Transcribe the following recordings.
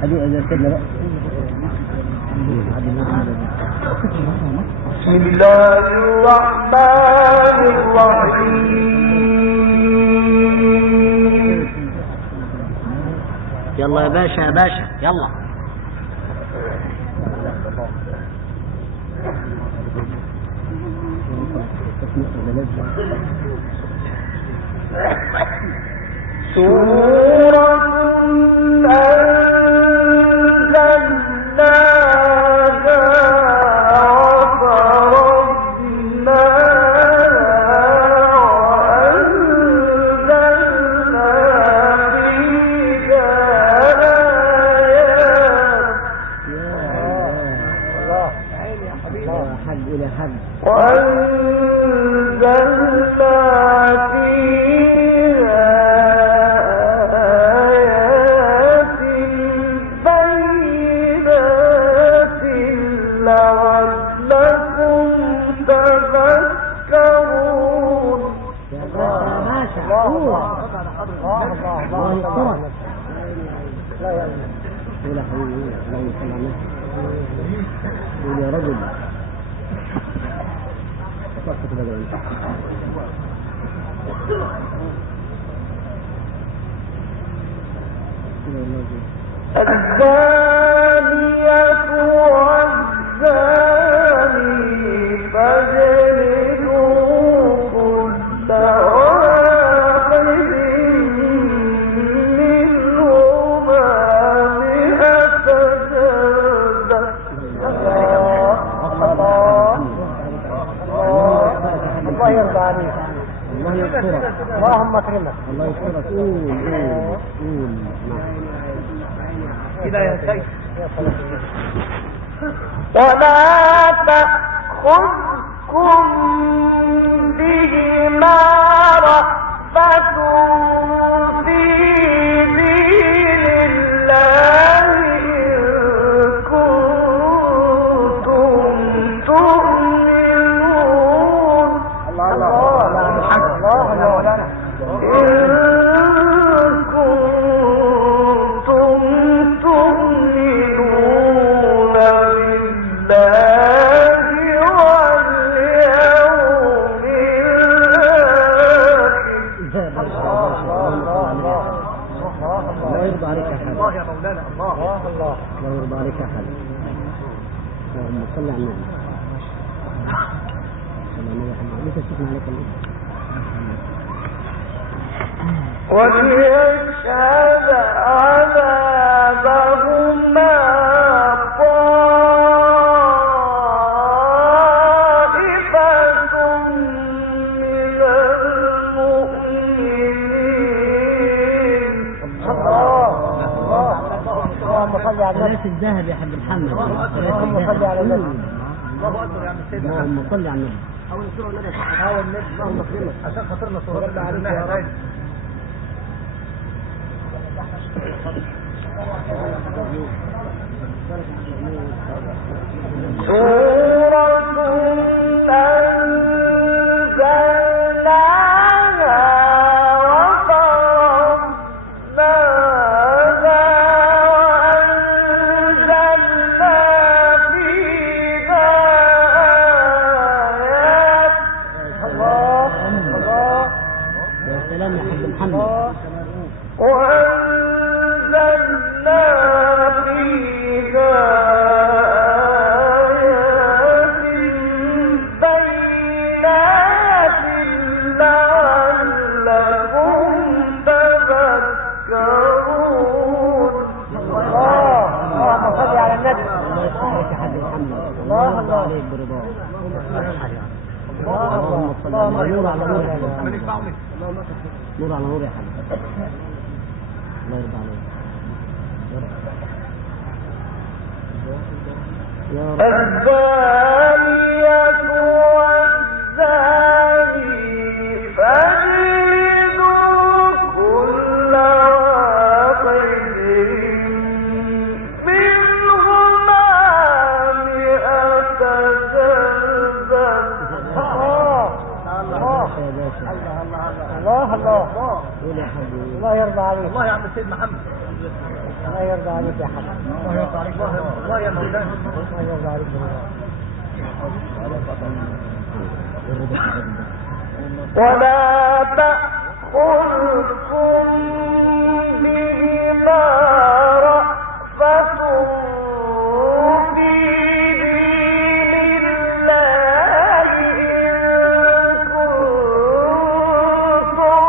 حديث إذا كنا بسم الله الرحمن الرحيم. يلا يا باشا يا باشا يلا. سورة يا رجل الزانية والزاني فاجلدوا كل واحد منهما 100 جلدة. الله يرضى عليك. الله يسترك. اللهم اكرمك. الله يسترك. قول كده يا سيد. ولا تأخذكم بهما رأفة في دين الله إن كنتم تؤمنون. الله صلى على النبي. وليشهد عذابهما طائفة من المؤمنين. اللهم صل على النبي. الذهب يا حبيب محمد. اللهم صل على النبي. الله أكبر يا عم سيدنا. اللهم صل على النبي. أول سورة النبي. أول النبي. اللهم اكرمك عشان خاطرنا صورة علينا يا ريس. سورة أنزلناها وفرضناها وأنزلنا فيها آيات. الله الله يا سلام يا حبيب محمد. وأنزلنا فيها آيات بينات لعلكم تذكرون. اللهم صل على النبي. الله يسلمك يا حبيب محمد. الله الله عليك برضاه. اللهم صل نور على نور يا حبيب محمد. نور على نور يا حبيب. الله يرضى عليك. الزانية والزاني فاجلدوا كل واحد منهما 100 جلدة. الله الله الله الله. قول يا حبيبي. الله يرضى عليك. الله يا عم السيد محمد. الله يرضى عليك يا حبيبي. الله يرضى عليك. الله يا مولانا. الله يرضى عليك. ولا تأخذكم بما رأفة في دين الله إن كنتم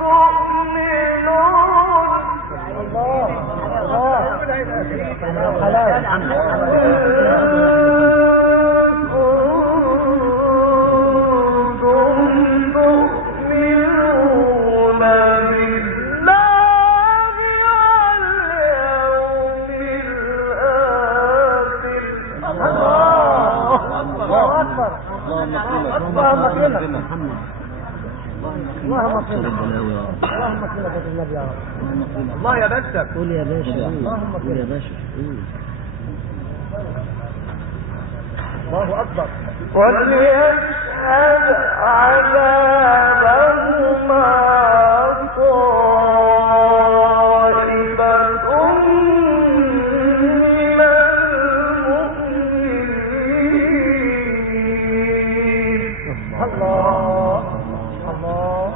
تؤمنون. اللهم اكرمك اللهم اكرمك اللهم اكرمك يا النبي يا رب. الله يا باشا. قول يا باشا. اللهم قول يا باشا. الله اكبر. وليشهد عذابهما طائفة من المؤمنين. الله الله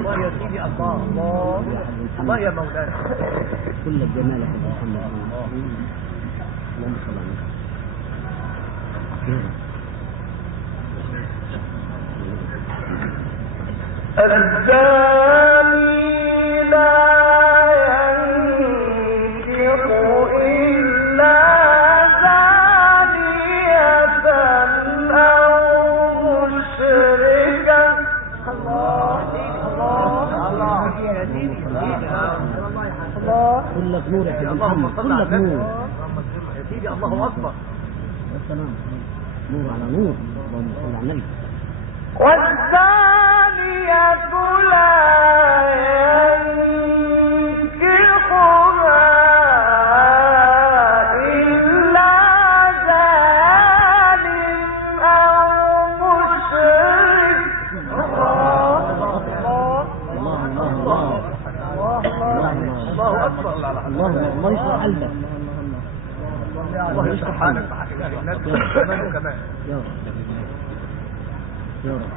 الله يا سيدي. الله الله يا مولانا. كل الجمال يا محمد. اللهم صل على الزاني لا ينكح إلا زانية أو مشركا. الله الله كلك نور يا حبيبي اللهم محمد. صل كلك على نور. يا سيدي. الله اكبر. والسلام. نور على نور. اللهم صل على النبي. والزانية لا ينكحها إلا زان أو مشرك. الله الله الله. الله اكبر. الله الله يشرح قلبك. الله يشرح حالك بحق الناس كمان وكمان. يا رب يا رب.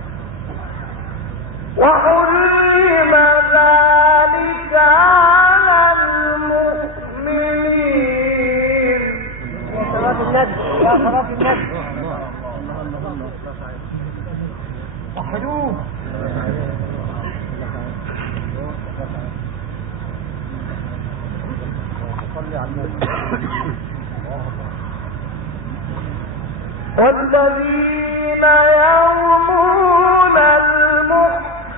وحرم ذلك على المؤمنين. يا صلاة النبي يا صلاة النبي. وحدوه. والذين يرمون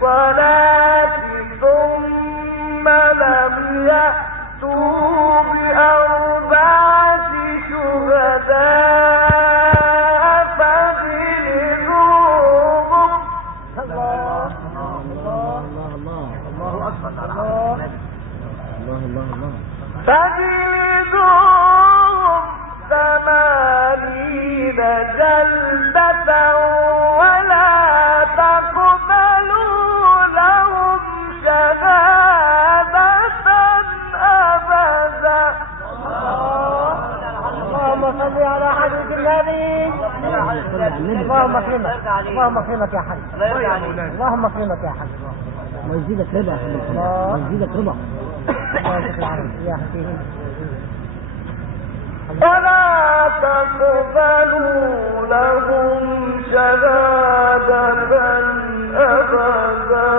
المحصنات ثم لم يأتوا بأربعة شهداء فاجلدوهم. الله الله اكبر. فاجلدوهم 80 جلدة ولا تقبلوا لهم شهادة أبدا. اللهم صل على حبيب النبي. اللهم اكرمك اللهم اكرمك يا حبيبي. اللهم اكرمك يا حبيبي. الله يزيدك رضا يا حبيبي. الله يزيدك رضا. يا حبيبي. ولا تقبلوا لهم شهادة أبدا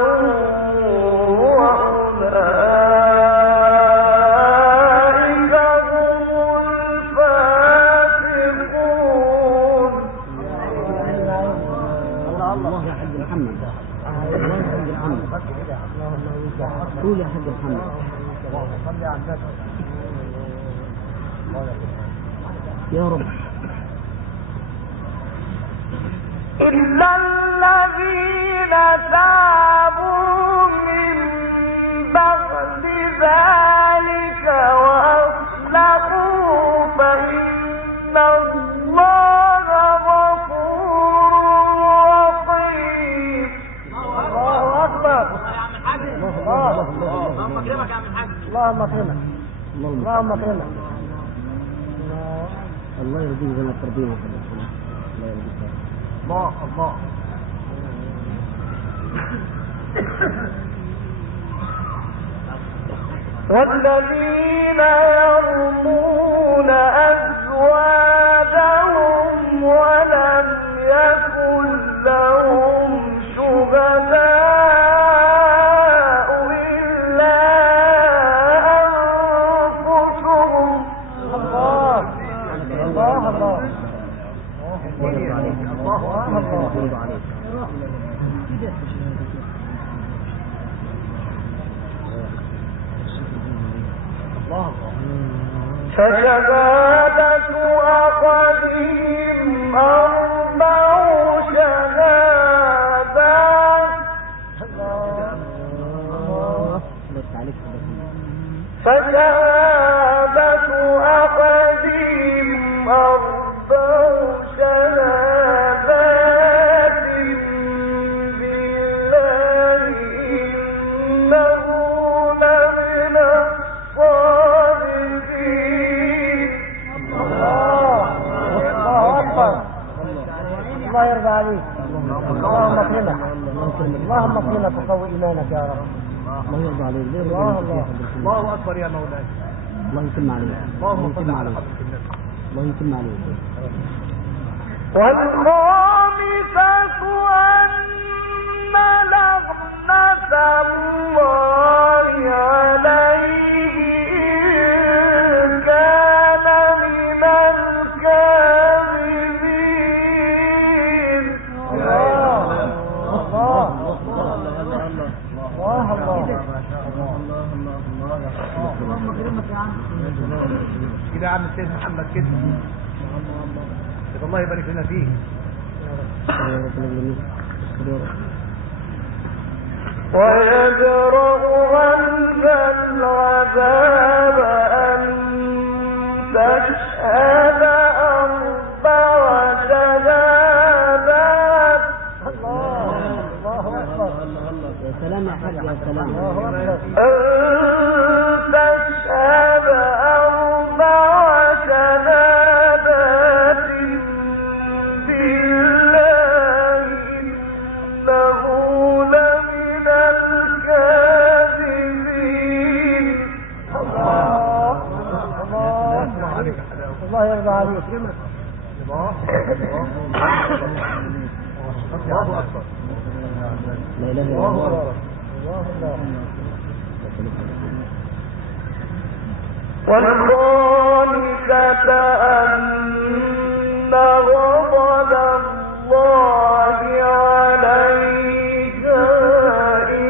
وأولئك هم الفاسقون. الله يا حاج محمد. الله يا حاج محمد. قول يا حاج محمد. صل على النبي. يا رب. إلا الذين تابوا من بعد ذلك وأصلحوا فإن الله غفور رحيم. الله أكبر. الله اللهم اكرمك اللهم اكرمك. الله يرضيك زي ما ترضينا. الله يرضيك. الله الله. والذين يرمون أزواجهم ولم يكن لهم شهداء إلا أنفسهم. الله الله الله فشهادة أحدهم أربع شهادات. فشهادة أحدهم أربع شهادات بالله إنه لمن الصادقين. الله أكبر. الله يرضى عليك. اللهم اكرمك اللهم اكرمك وقوي إيمانك يا رب. الله يرضى عليك. الله أكبر يا مولاي. الله يتم عليك. اللهم صل على حضرة النبي. الله يتم عليك. والخامسة أن لعنة الله عليه إن كان من الكاذبين. كده يا عم السيد محمد كده. الله يبارك لنا فيه. ويدرأ عنك العذاب أن تشهد أربع شهادات. الله أكبر. يا سلام يا حاج يا سلام. أن تشهد أربع شهادات بالله إنه لمن الكاذبين. الله يرضى عليك. الله أكبر. لا إله إلا الله. والخامسة أن غضب الله عليك إن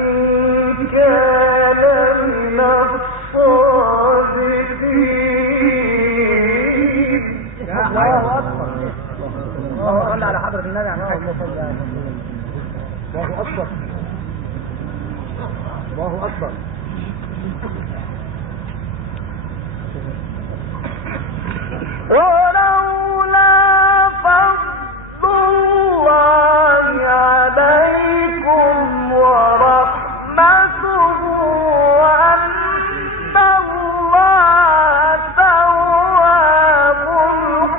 كان من الصادقين. الله أكبر. الله صل على حضرة النبي. الله أكبر. الله أكبر. ولولا فضل الله عليكم ورحمته وأن الله تواب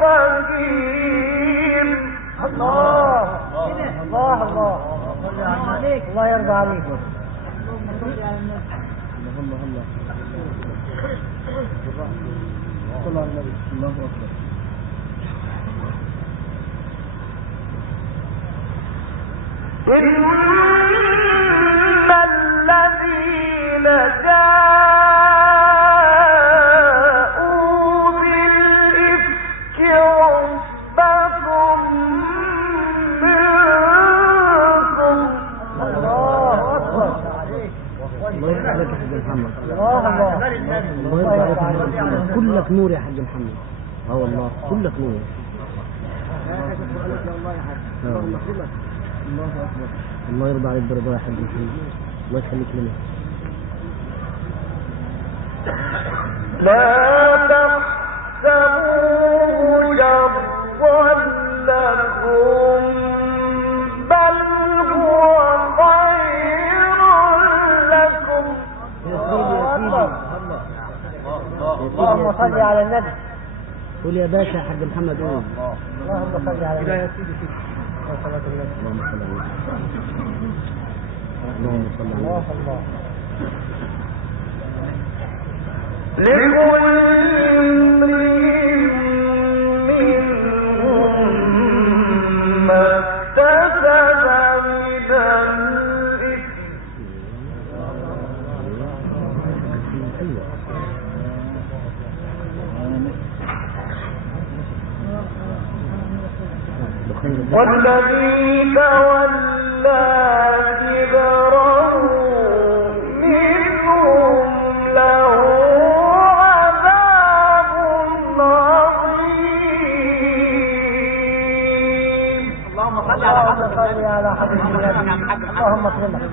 حكيم. الله يرضى عليك. الله أكبر. إن الذين جاءوا بالإفك عصبة منكم. الله أكبر. الله يرضى عليك يا حاج محمد. الله الله يرضى عليك يا حاج محمد. كلك نور يا حاج محمد. والله كلك نور. الله يرضى عليك برضا يا حاج محمد. الله يخليك لنا. لا تحسبوه شرا لكم بل هو خير لكم. صل على النبي. قول يا باشا يا حاج محمد قول. اللهم صل على النبي. يا سيدي كده. اللهم صل على النبي. اللهم صل على الله النبي. الله. لكل امرئ منهم ما اكتسب من الإثم والذي تولى كبره منهم له عذاب عظيم. اللهم صل على حبيب النبي. اللهم اكرمك.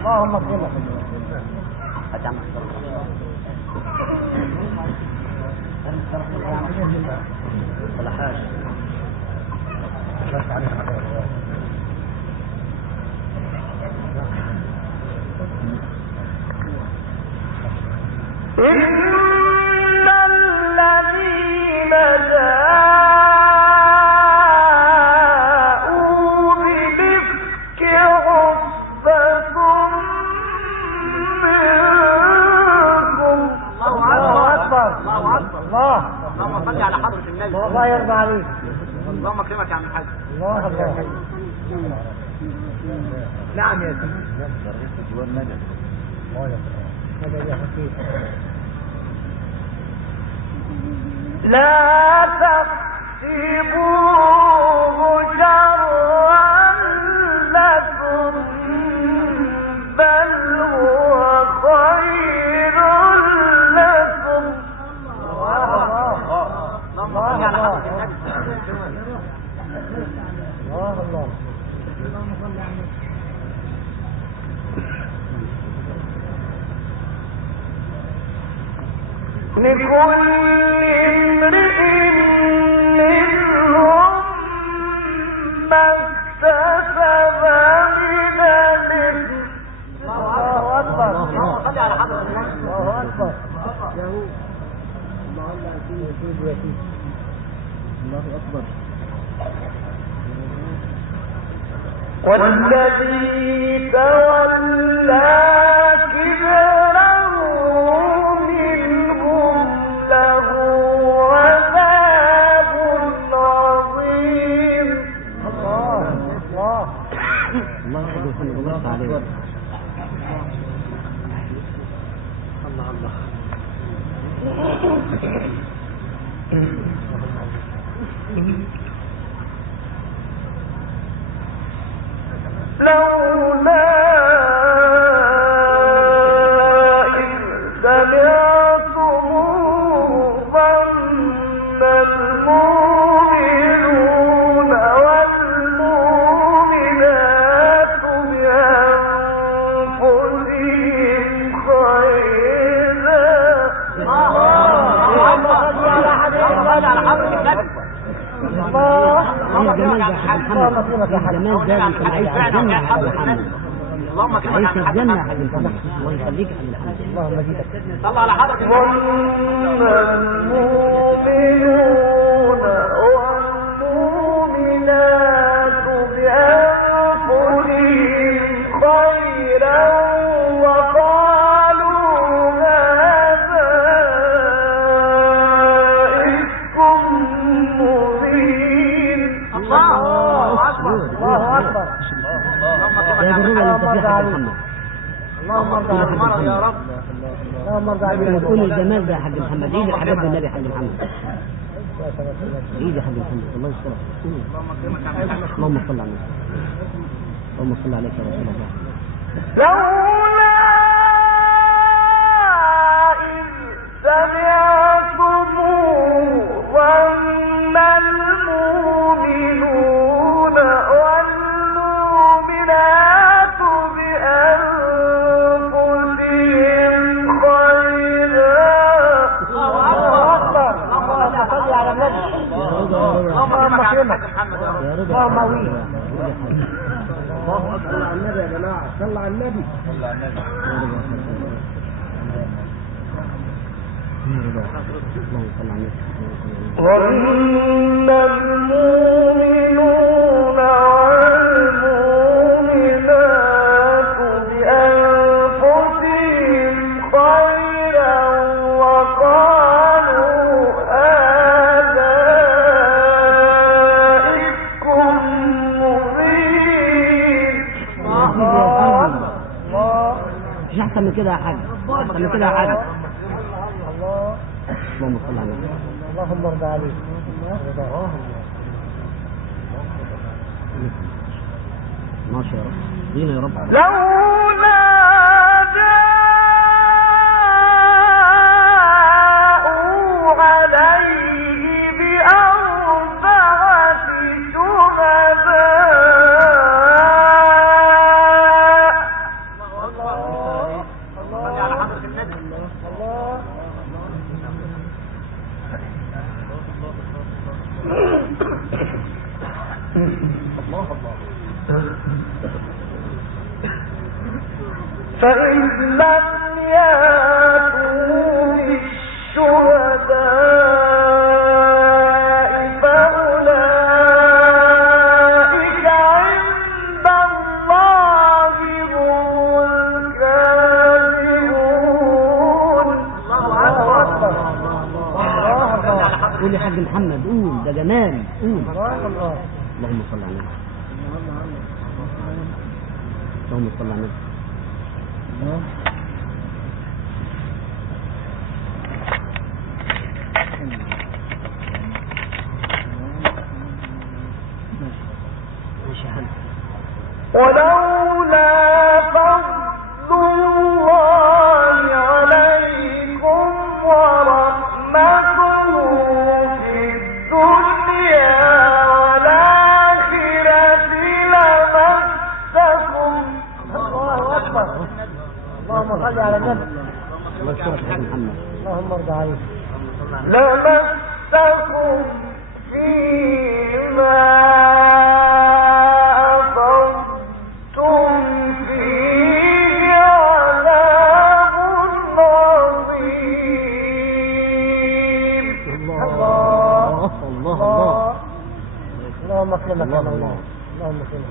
اللهم اكرمك. ولا حاجة. إن الذين جاءوا بالإفك عصبة منكم. الله اكبر. الله. اللهم صل على حضرة النبي. الله يرضى عليك. اللهم اكرمك يا عم الحاج. الله الله. نعم يا سيدي. لا تحسبوه شرا لكم بل هو خير لكم. اللهم صل على حضرة النبي. الله الله. لكل امرئ منهم ما اكتسب من الإثم. الله اكبر. اللهم صل على حضرة النبي. الله اكبر. الله أكبر. والذي تولى كبره منهم له عذاب عظيم. الله الله. الله أكبر. الله أكبر. لولا إذ سمعتموه ظن المؤمنون والمؤمنات بأنفسهم خيرا. اللهم صل على حبيب النبي. الله. ايه الجمال ده يا حاج محمد؟ الجمال ده انت عايش في الجنة يا حاج محمد. اللهم اكرمك عايش يا في عم الجنة يا الحاج. حاج محمد. الله يخليك يا حاج محمد. اللهم زيدك. صل على حضرة النبي. ظن المؤمنون والمؤمنات بأنفسهم خيرا وقالوا هذا إفك مبين. الله اكبر. الله اكبر. اللهم اكرمك يا يا عم بالرضا الحاج. اللي انت فيه يا حاج محمد. اللهم ارضى يا عليك. مرض يا رب. اللهم ارضى عليك. كل الجمال ده يا حاج محمد. ايدي حبيب النبي يا حاج محمد. ايدي يا حاج محمد. الله يسترك. اللهم اكرمك يا عم الحاج. اللهم صل على النبي. اللهم صل عليك يا رسول الله. لولا إذ سمعتموه ظن المؤمنون والمؤمنات بأنفسهم خيرا. الله اكبر. اللهم صل على النبي. اللهم اكرمك يا عم الحاج محمد يا رب. يا رضا. اللهم وي. الله أكبر على النبي يا جماعة. صلى على النبي. وَإِنَّ الْمُؤْمِنُونَ وَالْمُؤْمِنَاتُ بِأَنفُسِهِمْ خَيْرًا وَقَالُوا هَذَا إِفْكٌ مُّبِينٌ. مش أحسن من كده يا حاج، أحسن من كده يا حاج. اللهم صل على النبي. اللهم ارضى عليك. ماشي يا رب، دينا يا رب. لولا جاءوا عليه بأربعة فإن لم يأتوا بالشهداء فأولئك عند الله هم الكاذبون. قول يا حاج محمد، قول، ده جمال، قول. اللهم صل على النبي. اللهم صل على النبي. ولولا فضل الله عليكم ورحمته في الدنيا والآخرة لمسكم. الله أكبر. اللهم صل على النبي. الله يشكرك يا حاج محمد. اللهم ارضى عليك. لمسكم فيما اللهم اكرمك يا مولانا. اللهم اكرمك.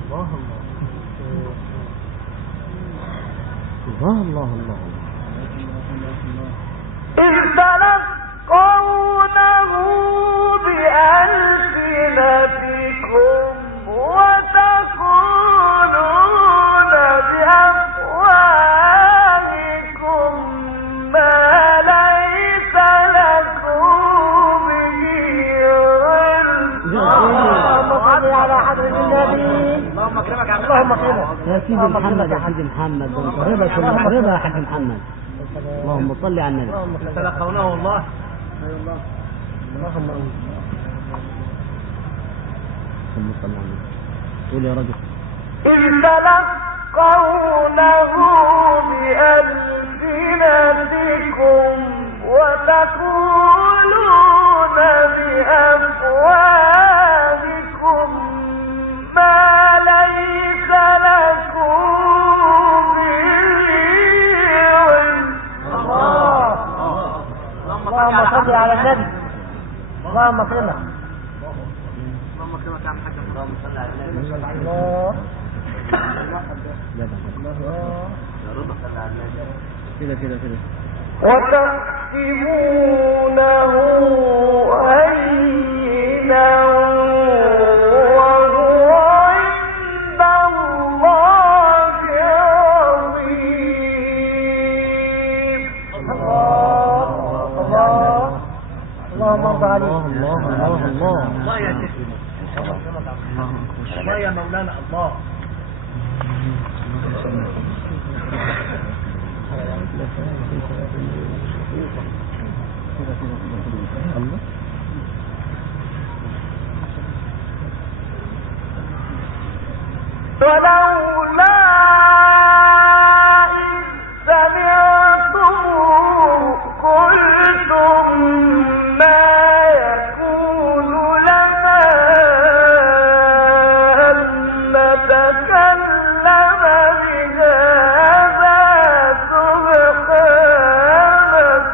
الله الله الله. إذ تلقونه بألسنتكم وتقولون بأفواهكم ما ليس لكم به علم. اللهم صل على حضرة النبي. اللهم اكرمك. اللهم اكرمك يا سيدي محمد، يا سيدي محمد، ده انت رضا كلها رضا يا حاج محمد. اللهم صل على النبي. تلقونه والله. اللهم صل على النبي. قول يا رجل. إذ تلقونه بألسنتكم وتقولون بأفواهكم ما ليس لكم به علم. اللهم صل على النبي. اللهم اكرمك. اللهم اكرمك يا عم حاج. اللهم صل على النبي. الله. كده كده كده. وتحسبونه هينا وهو عند الله عظيم. اللهم ارضى عليك. الله الله الله. الله يا شيخ. الله يا مولانا. الله. ولولا إذ سمعتموه قلتم ما يكون لنا أن نتكلم بهذا سبحانك.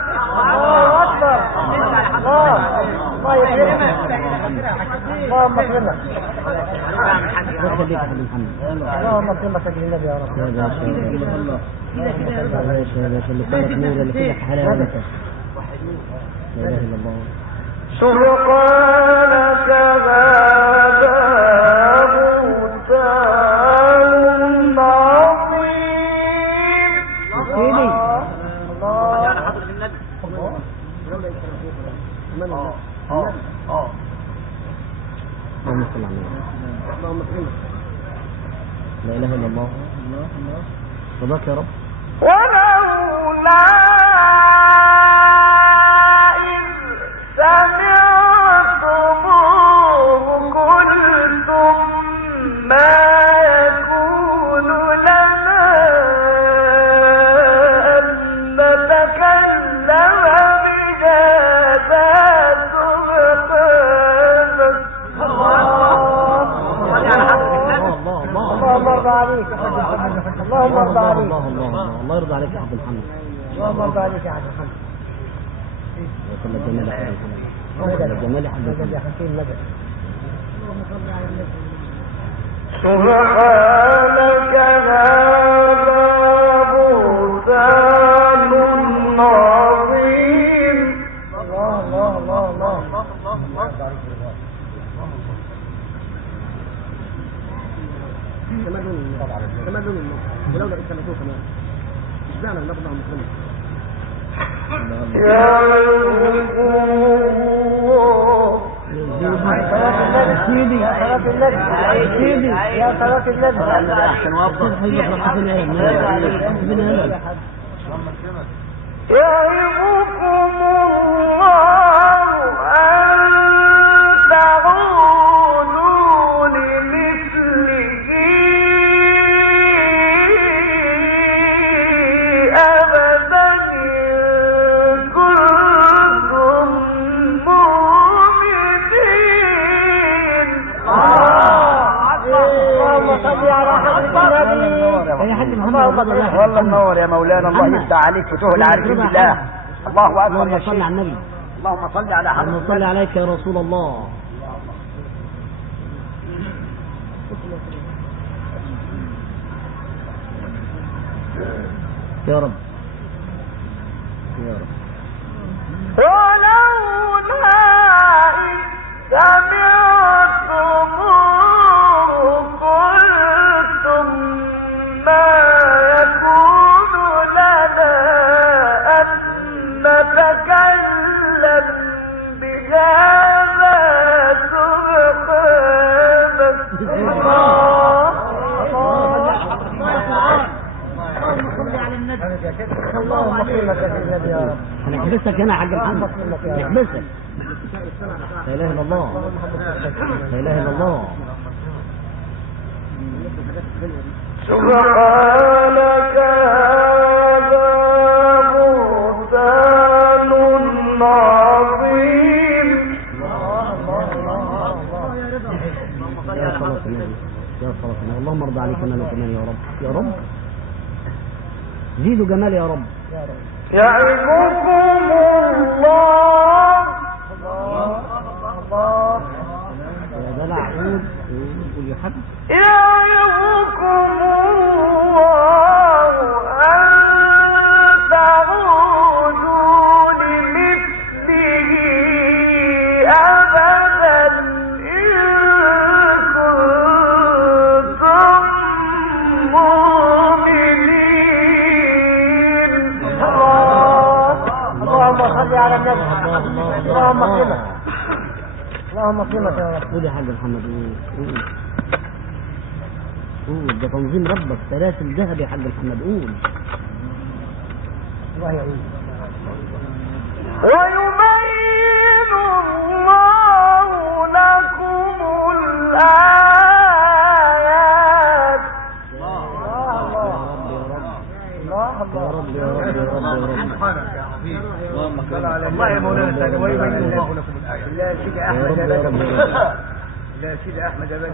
اللهم اغفر مساجد النبي يا رب. يا باشا يا باشا يا باشا اللي كانت نور اللي كلك حلاوة انت. لا اله الا الله. سبحانك هذا بهتان عظيم. يعني حضرة النبي. اللهم صل على النبي. لا اله الا الله. رضاك يا رب. ولولا إذ سمعتموه قلتم ما يكون لنا أن نتكلم بهذا اللهم ارضى عليك. اللهم ارضى عليك. الله يرضى عليك يا عبد الحميد. اللهم ارضى عليك يا عبد الحميد. وصل الجمال يا عبد الحميد. وصل الجمال يا عبد الحميد. سبحانك هذا بهتان عظيم. الله الله الله الله. كمان دون ولولا إن كانوا كمان اشمعنى المبنى المسلم سيدي يا صلاة النبي. سيدي يا صلاة النبي. أحسن وأفضل حاجة رحمة يعظكم الله أن تعودوا لمثله أبدا إن كنتم مؤمنين. اللهم صل على حضرة النبي. والله منور يا مولانا. الله يفتح عليك فتوح العارفين بالله. الله اكبر يا اللهم صل على النبي. اللهم صل على حضرتك. اللهم صل عليك يا رسول الله. يا رب يا رب. ولولا إذ سمعتموه قلتم ما يكون لنا أن نتكلم بهذا اللهم صل على النبي يا رب. هنحبسك هنا يا حاج محمد. نحبسك. لا اله الا الله. لا اله الا الله. سبحانك هذا بهتان عظيم. يا صلاة النبي يا صلاة النبي. اللهم ارضى عليك كمان وكمان يا رب يا رب. زيدوا جمال يا رب. يعظكم الله. يا دلع قول قول يا حبيبي. يعظكم الله أن تعودوا لمثله أبدا إن كنتم مؤمنين. اللهم صل على النبي. اللهم اكرمك. اللهم اكرمك يا رب. قول يا حاج محمد قول قول. ده تنظيم ربك سلاسل ذهب يا حاج محمد. قول. الله يعين. ويبين الله لكم الآيات. الله يا رب يا رب يا رب يا رب. الله يا مولانا. ويبين الله لكم الآية. لا سيدي أحمد يا رب يا رب. لا سيدي أحمد أبدا. لا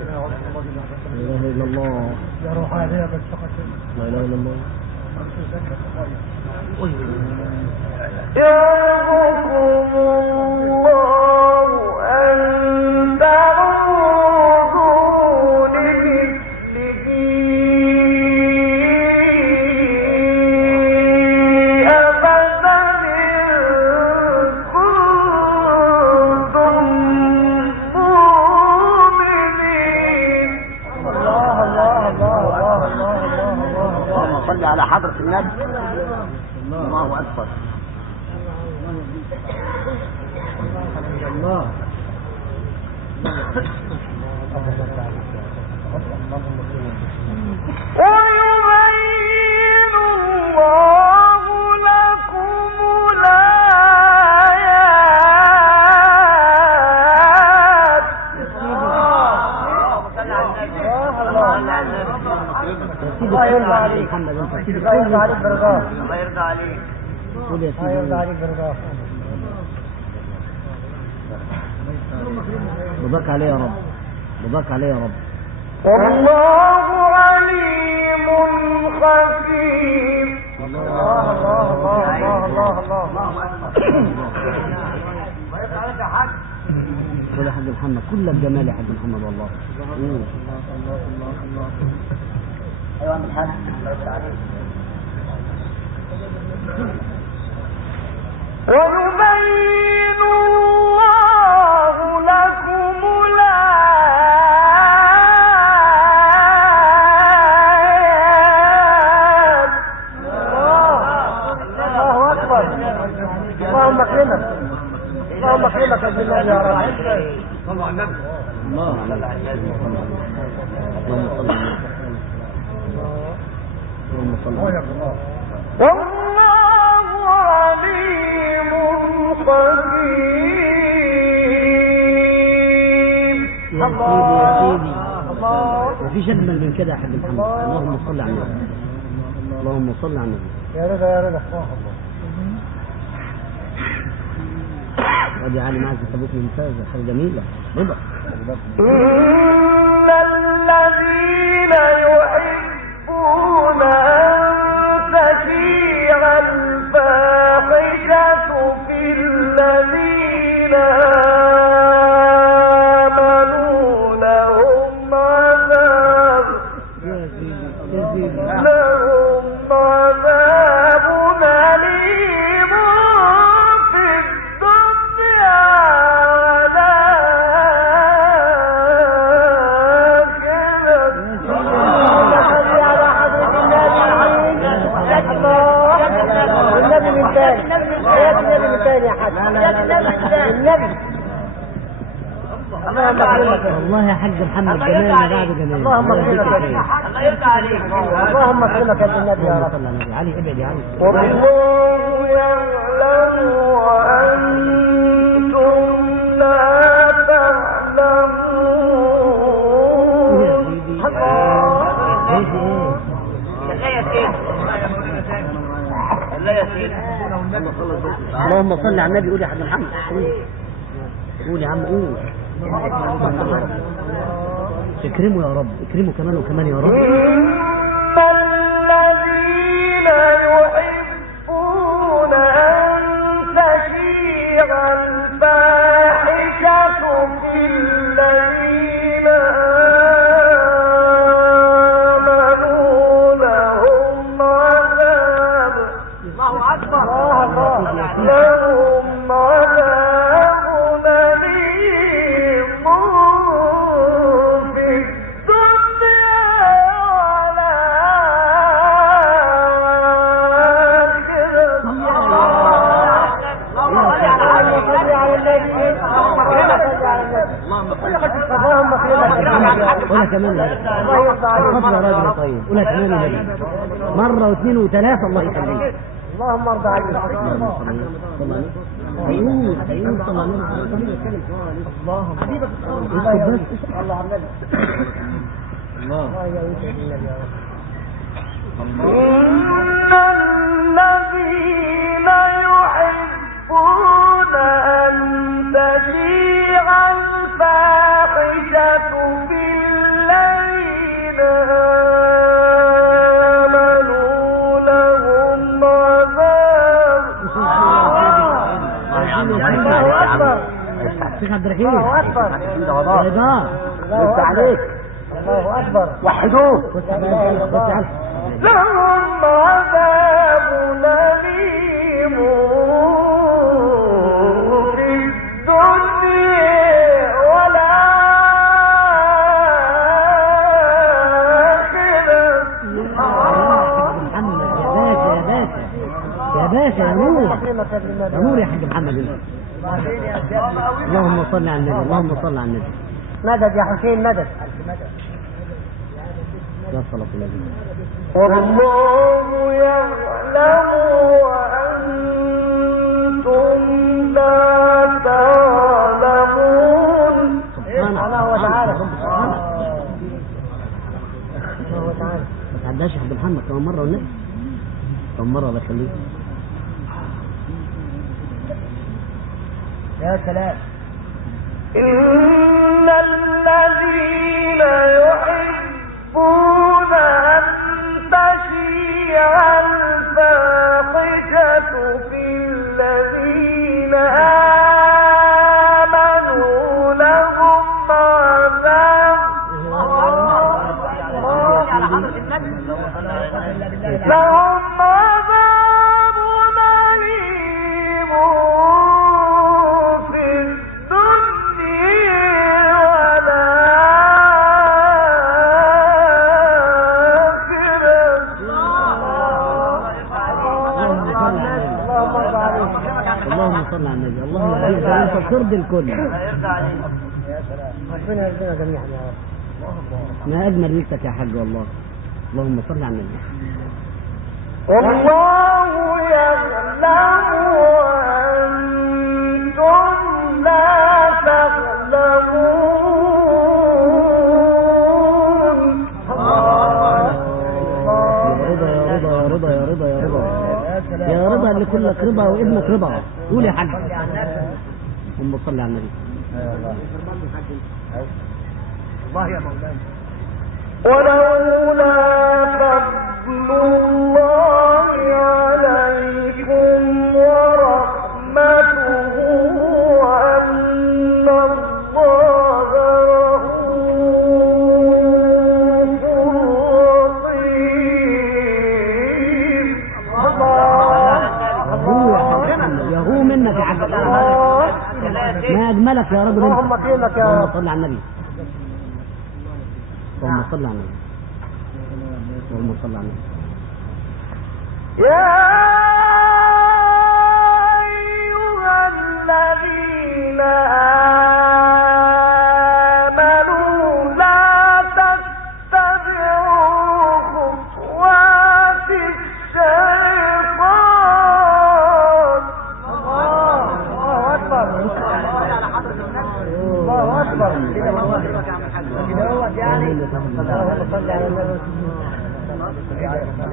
اله الا الله. يا روح هذه بالسقط. لا اله الا الله. يعظكم الله أن تعودوا لمثله صل على حضرة النبي. الله أكبر. الله. ويبين الله لكم الآيات. الله يرضى عليك محمد، انت الله يرضى عليك برضاه. الله يرضى عليك. الله يرضى عليك برضاه. رضاك عليه يا رب، رضاك عليه يا رب. والله عليم خبير. الله الله الله الله الله الله. قول يا حاج محمد، كل الجمال يا حاج محمد والله. ايوه من حاجة الله يرضى عليك. ويبين الله لكم الآيات. الله اكبر. اللهم اكرمك، اللهم اكرمك يا بالله يا رب. صلوا على النبي. الله عليك. اللهم صل على اللهم صل على والله عليم خبير. يا سيدي يا سيدي. مفيش اجمل من كده يا حاج محمد. اللهم صل على النبي، اللهم صل على النبي. يا رضا يا رضا. ودي علي معك تبوك ممتازة، حاجة جميلة. رضا. إن الذين يحبون أن تشيع الفاحشة في الذين آمنوا لهم عذاب أليم في الدنيا والنبي من تاني، حياة النبي من تاني يا حاج. النبي. اللهم اكرمك. والله يا حاج محمد جمال بعد جمال. اللهم اكرمك. الله يرضى عليك. اللهم اكرمك يا النبي يا رب. صلى على النبي. علي ابعد يا علي. والله يعلم وأنتم لا تعلمون. الله يا سيدي. اللهم صل على النبي. قول يا حاج محمد. قول يا عم قول. اكرمه يا رب، اكرمه كمان وكمان يا رب. إن الذين يحبون أن تشيع الفاحشة في الذين آمنوا لهم عذاب. الله أكبر. لهم عذاب أليم في الدنيا اللهم اكرمك. قولها كمان يا نبي. الله يرضى عليك. اتفضل يا راجل طيب. قولها كمان يا نبي. مرة واثنين وثلاثة. الله يخليك. اللهم ارضى عليك. اللهم صل عليه. ايوه ايوه صلى الله عليه وسلم. اللهم حبيبك اسكت بس. الله على النبي. الله. الله يعينك يا النبي يا رب. إن الذين يحبون أن تشيع الفاحشة في الذين آمنوا لهم عذاب. الله اكبر. شيخ عبد الرحيم. الله اكبر. رضا. الله عليك. الله اكبر. وحدوه. لهم عذاب أليم في الدنيا والآخرة. يا باشا يا نور يا نور يا حاج محمد انت. اللهم صل على النبي اللهم صل على النبي. مدد يا حسين مدد. يا صلاة الله. والله يعلم وأنتم لا تعلمون. سبحانه وتعالى سبحانه وتعالى. ما تعداش يا حاج محمد كمان مرة والنبي كمان مرة الله يخليك. يا سلام. إن الذين يحبون أن تشيع الفاحشة في الذين آمنوا لهم عذاب أليم في الدنيا اللهم صل على النبي اللهم بارك انت ترضي الكل. ربنا يرضينا جميعا يا رب. ما اجمل ويكتك يا حاج والله. اللهم صل على النبي. والله يعلم وأنتم لا تعلمون. يا رضا يا رضا يا رضا يا رضا يا رضا اللي كلك رضا وابنك رضا. قول يا حاج. اللهم صل على النبي. الله يا مولانا. ولولا فضل الله عليكم ورحمته وأن الله رؤوف رحيم. يا هو منك يا حاج. ما اجملك يا رب. اللهم كرمك يا رب. صل على النبي. اللهم صل على النبي. اللهم صل على النبي. يا أيها الذين آمنوا لا تتبعوا خطوات الشيطان. الله أكبر. الله أكبر.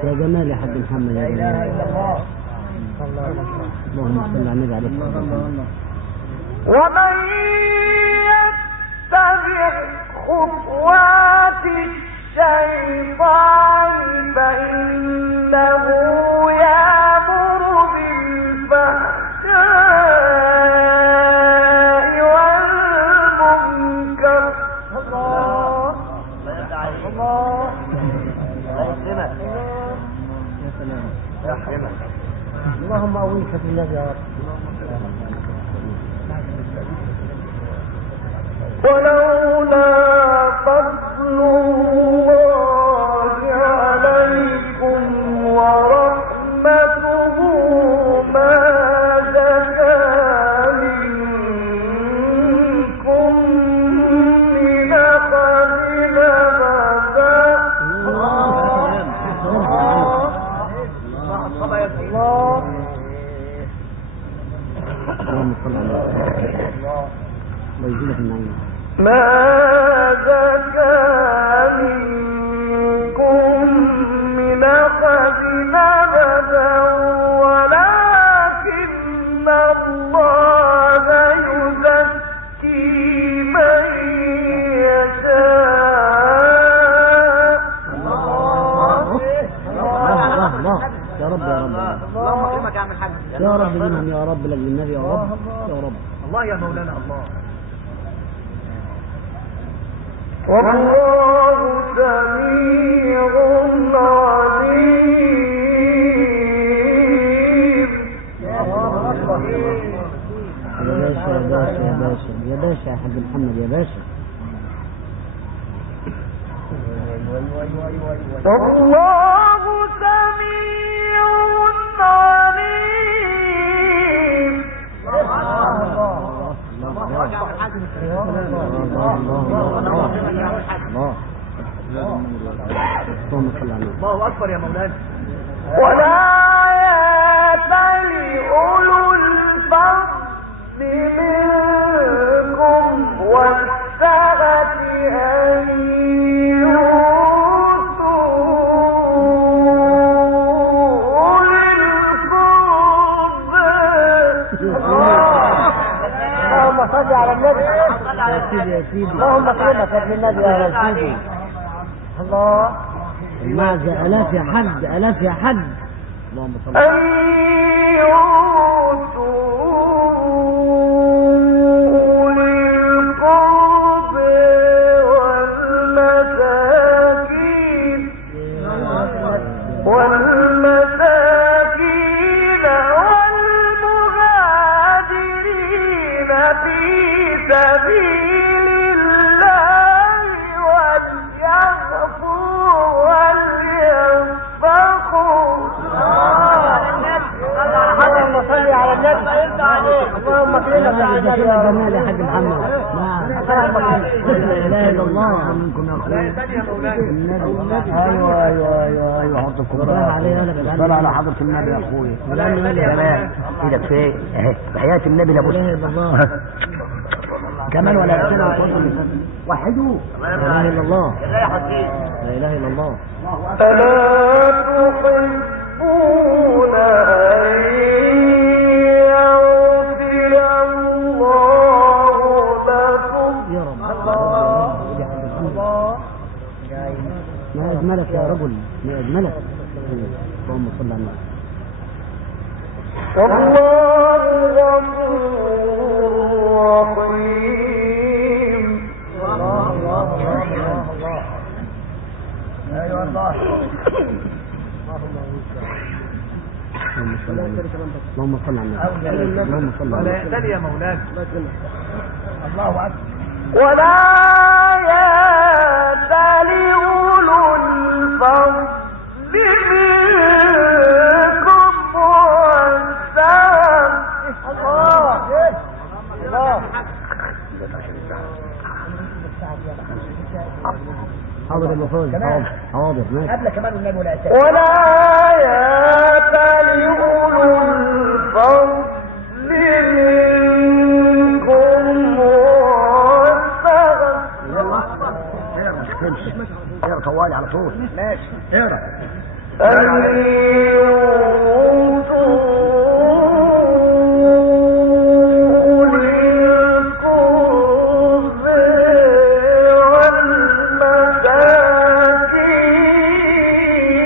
يا جمال يا حاج محمد يا جمال. اللهم صل على النبي عليه الصلاه والسلام. ومن يتبع خطوات الشيطان فإنه يأمر بالفحشاء والمنكر. اللهم أويك في الله يا رب. ولولا فضل الله عليكم ورحمته ما زكى منكم من أحد أبدا. اللهم صل على النبي. الله يجزيك النعيم. ما زكى منكم من أحد أبدا ولكن الله يزكي من يشاء. الله يا رب يا رب. اللهم كرمك يا عم الحاج. يا رب منهم يا رب لاجل النبي يا رب يا رب. الله يا مولانا الله. والله سميع عليم. يا باشا يا باشا يا باشا يا باشا يا حاج محمد يا باشا. والله سميع عليم. الله اكبر يا مولانا. ولا يأتل أولو الفضل منكم والسعة أن يؤتوا أولي القربى. اللهم صل على النبي. يا سيدي يا سيدي اللهم صل على النبي يا سيدي. الله. المعزة آلاف يا حد، آلاف يا حد. اللهم صل أن يؤتوا أولي القربى والمساكين والمهاجرين في سبيل الله وليعفوا وليصفحوا. اللهم صل على النبي. اللهم صل على النبي يا جمال يا حاج محمد. لا اله الا الله منكم يا اخويا. ايوه حضرتك صلى على حضرة النبي يا اخويا. جمال ايدك فين اهي بحياة النبي لابد. لا اله الا الله كمان ولا سنة وحدوا. لا اله الا الله. لا اله الا الله. ألا تحبون أن يغفر الله لكم. يا رب ما اجملك يا رجل، ما اجملك. اللهم صل على النبي. والله غفور رحيم. ايوه الله. اللهم صل على النبي. اللهم صل على النبي. يا مولانا. الله اكبر. ولا يأتل أولو الفضل منكم والسعة. الله. حاضر يا مفوز. حاضر ماشي. قبل كمان النبي ولا أتى. ولا يأتل أولو الفضل منكم والسعة. اقرا طوالي على طول. ماشي. اقرا. أن يؤتوا أولي القربى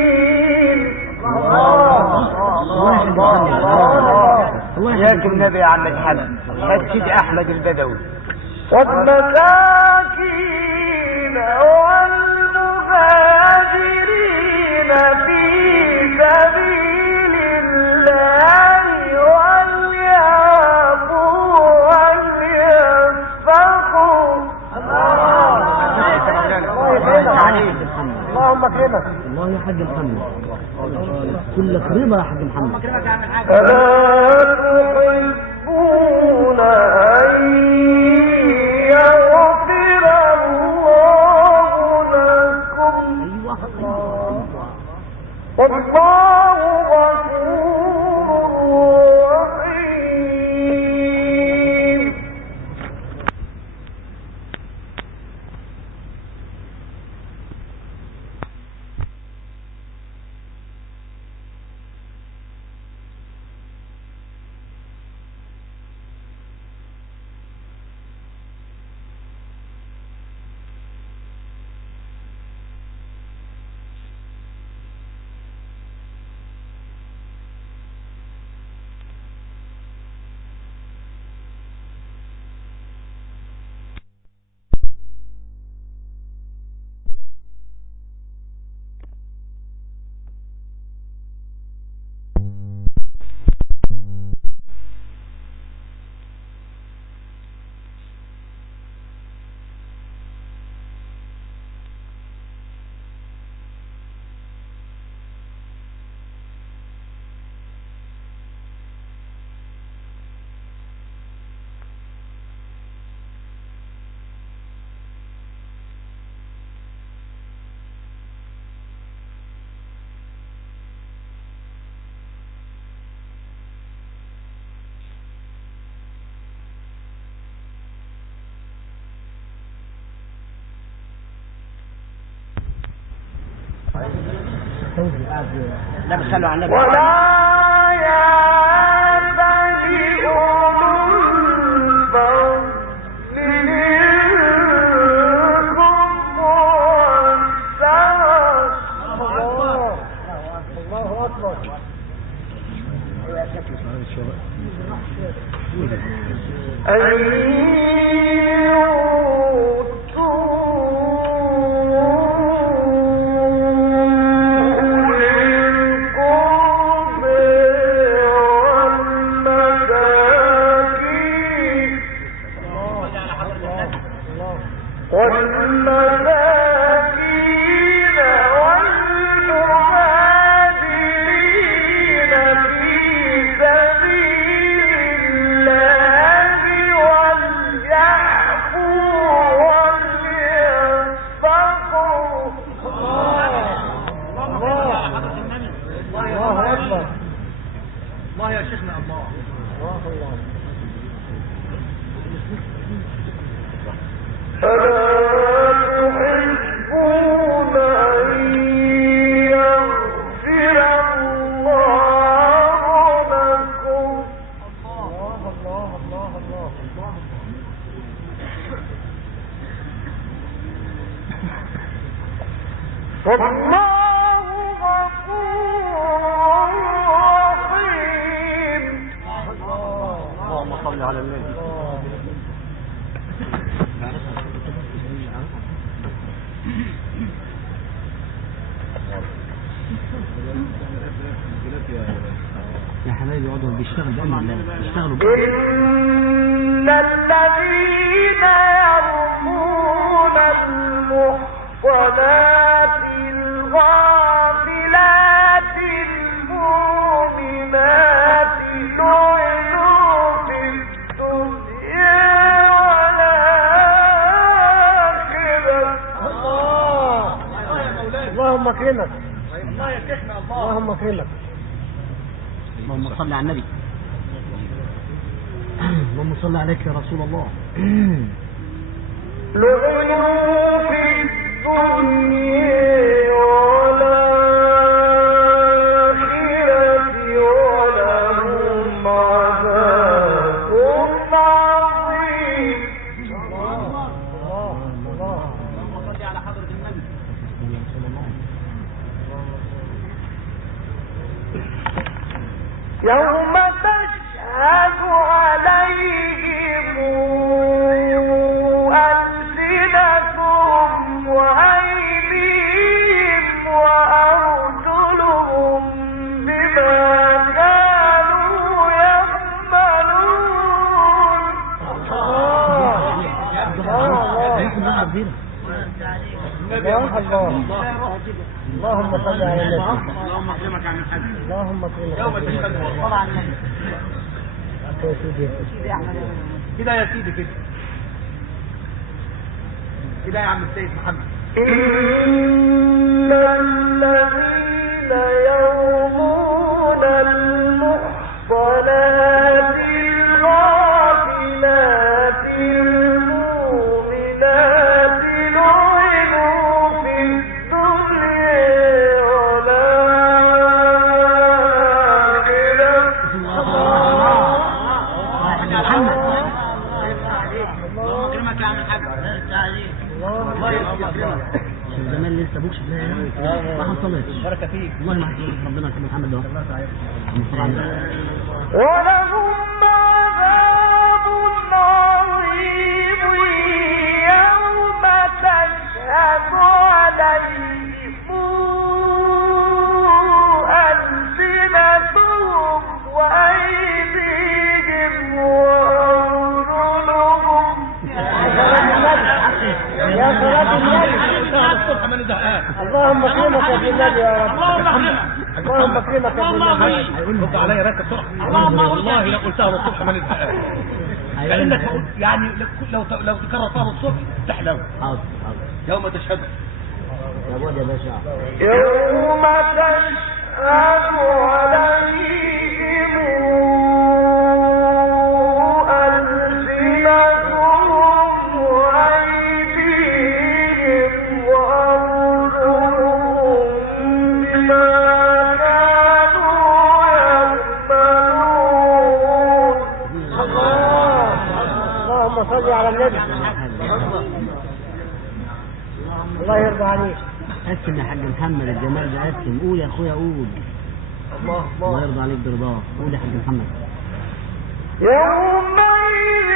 والمساكين. الله ياك النبي يا عم الحاج سيدي احمد البدوي. والمساكين والمهاجرين في سبيل الله وليعفوا وليصفحوا. اللهم اكرمك. الله يا حاج محمد. كلك رضا يا حاج محمد. ألا تحبون أن يغفر الله لكم. والله غفور رحيم. لا بتصلوا على النبي. ولا يأتل أولو الفضل منكم والسعة الله أكبر. أن يؤتوا أولي القرب والمساكين والمهاجرين في سبيل الله وليعفوا وليصفحوا. الله أكبر. الله يا شيخنا الله. ألا تحبون أن يغفر الله لكم. والله غفور رحيم. اللهم صل على النبي. يا حبايبي اقعدوا بيشتغل بأمر الله، بيشتغلوا إن الذين يرمون المحصنات الغافلات المؤمنات لعنوا في الدنيا والآخرة. اللهم اكرمك. الله يا شيخنا الله. اللهم اكرمك. اللهم صل على النبي. اللهم صل عليك يا رسول الله. لعنوا في الدنيا والآخرة ولهم عذاب عظيم. يوم تشهد عليهم ألسنتهم وأيديهم وأرجلهم بما كانوا يعملون. اللهم صل على النبي. اللهم اكرمك يا عم الحاج. اللهم اكرمك. يوم تشهد والصلاة على النبي. يا سيدي. كده يا سيدي كده. كده يا عم السيد محمد. إن الذين يرمون المحصنات الغافلات المؤمنات لعنوا في الدنيا زمان لسه ابوك شفناها ما حصلتش. بركة فيك. والله ما حصلت. ربنا يكرم محمد ده. ولهم عذاب عظيم يوم تشهد عليهم ألسنتهم وأيديهم وأرجلهم. يا صلاة النبي. الصبح ما نزهقان. اللهم اكرمك يا ابن النبي يا رب. اللهم اكرمك يا ابن النبي. رد عليا بس بسرعة. والله لو قلتها الصبح ما نزهقان. لأنك يعني لو تكرر فيها الصبح تحلو. حاضر حاضر. يوم تشهد. يا ابويا يا باشا. يوم تشهد عليهم ألسنتهم وأيديهم وأرجلهم بما محمد الجمال بقسم. قول يا اخويا قول. الله يرضى عليك برضاه. قول يا حاج محمد. يومئذ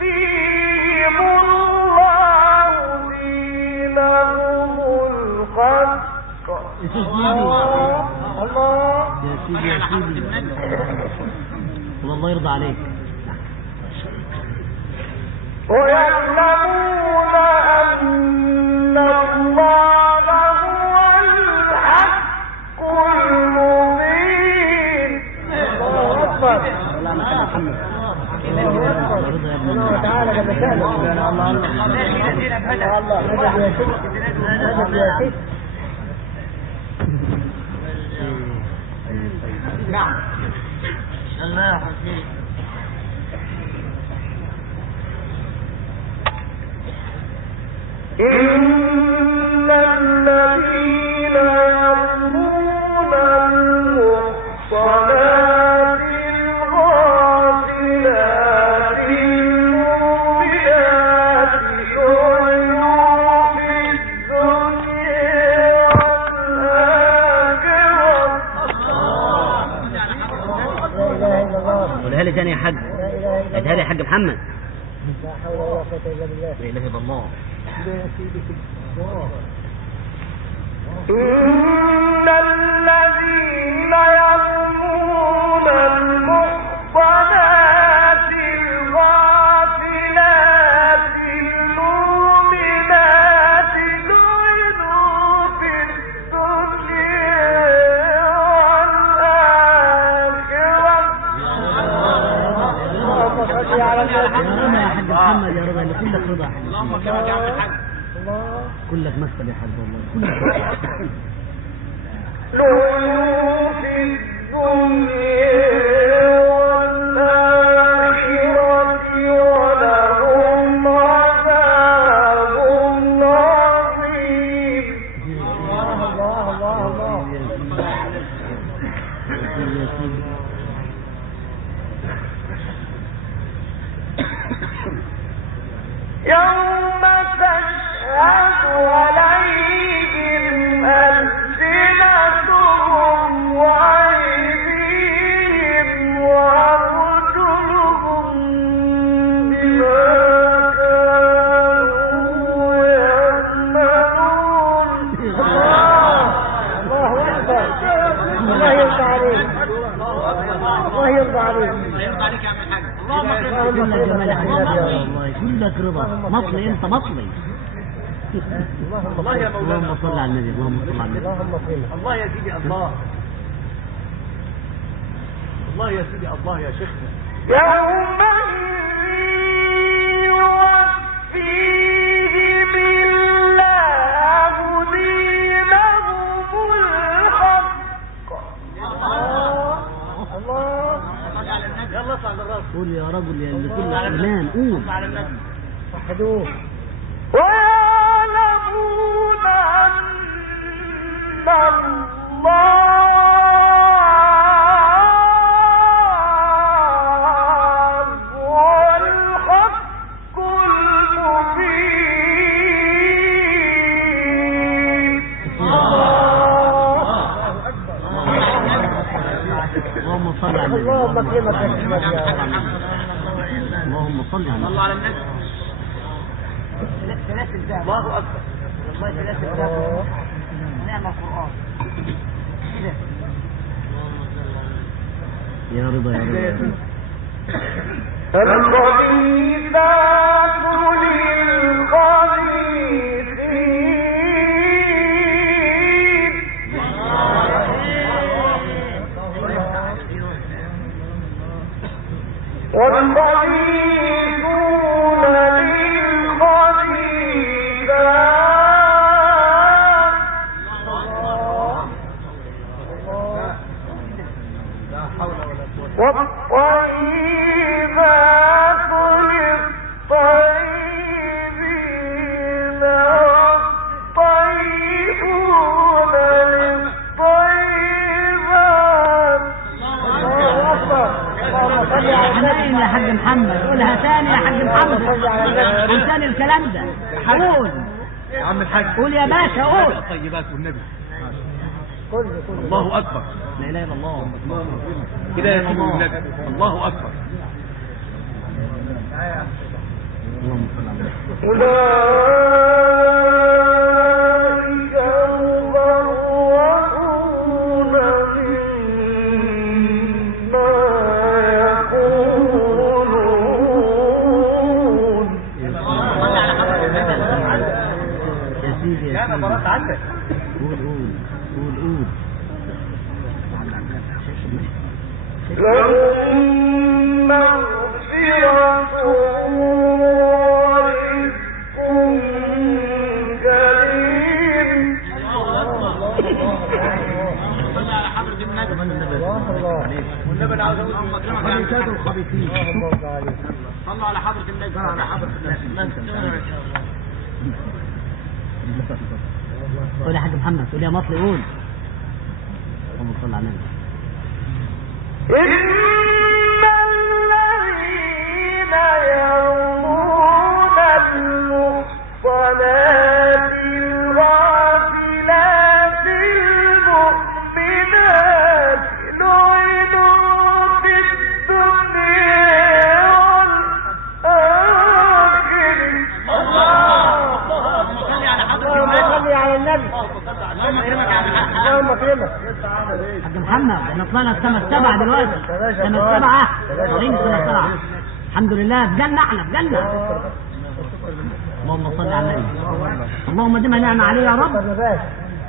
يوفيهم الله دينهم الحق. الله يا سيدي يا سيدي. الله يرضى عليك. ويعلمون أن الله هو الحق المبين. الله أكبر. الله محمد. الله تعالى جل شأنه. الله مدد يا سيدي. مدد يا سيدي. نعم. الله يا حسين. إن الذين يرمون المحصنات الغافلات المؤمنات لعنوا في الدنيا والآخرة. قولها لي تاني يا حاج. اديها لي يا حاج محمد. لا حول ولا قوة إلا بالله. لا اله الا الله. إن الذين يرمون المحصنات الغافلات المؤمنات لعنوا في الدنيا والآخرة. اللهم صل على النبي. يا حاج محمد يا رضا اللي كلك رضا يا حاج. اللهم صل على الحاج. كلك مكتب يا حاج والله. لعنوا في الدنيا والآخرة ولهم عذاب عظيم. الله. يوم تشهد عليهم ألسنتهم وأيديهم وأرجلهم بما كانوا يعملون. الله أكبر. الله يرضى عليك. الله يرضى عليك. كلك جمال يا حاج والله. كلك رضا. مصري انت مصري. الله يا مولانا. اللهم صل على النبي. اللهم صل على النبي. اللهم صل. الله يا سيدي الله. الله يا سيدي الله يا شيخنا. يومئذ يوفيهم الله دينهم الحق. الله. يلا اطلع للراس. قول يا رجل يا اللي كل ايمان. قول. على النبي. وحدوه. ويعلمون أن الله هو الحق المبين. اللهم صل على النبي. اللهم اكرمك يا سيدي. اللهم صل على النبي. الله على النبي. الله أكبر. الله نعم القرآن. يا رضا يا رضا. الخبيثات للخبيثين والخبيثون للخبيثات والطيبات للطيبين والطيبون للطيبات. الله أكبر. اللهم صل على حنين يا حاج محمد. قولها تاني يا حاج محمد. قول تاني الكلام ده. قول. يا عم الحاج قول يا باشا قول. الطيبات والنبي. كل الله اكبر. لا اله الا الله. كده يا سيدي والنبي. الله اكبر. اللهم صل على النبي. أولئك المبرؤون مما يقولون. يا سيدي يا انا سيدي. برد عنك. قول قول قول قول. لهم مغفرة ورزق كريم. والنبي انا عاوز اقول خبيثات الخبيثين. صلوا على حضرة النبي. على حضرة النبي. قول يا حاج محمد. قول يا مطلي قول. اللهم صل على النبي. إن الذين يرمون المحصنات الغافلات المؤمنات لعنوا في الدنيا والآخرة. اللهم صل على النبي. اللهم اكرمك. حاج محمد احنا طلعنا السما السبعة دلوقتي. السما السبعة. طالعين السما السبعة. الحمد لله في جنة احنا في جنة. اللهم صل على النبي. اللهم ديمها نعمة عليه يا رب.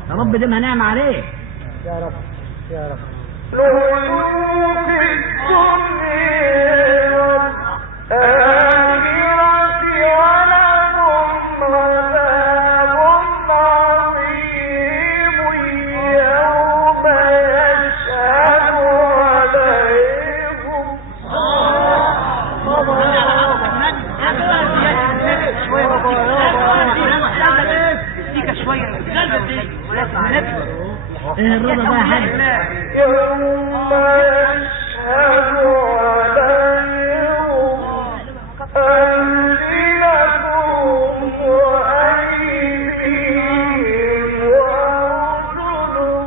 يا رب ديمها نعمة عليه. يا رب يا رب. لعنوا في الدنيا والآخرة ولهم عذاب عظيم يوم يشهد عليهم. ايه الرضا بقى يا حاج؟ يوم يشهد عليهم ألسنتهم وأيديهم وأرجلهم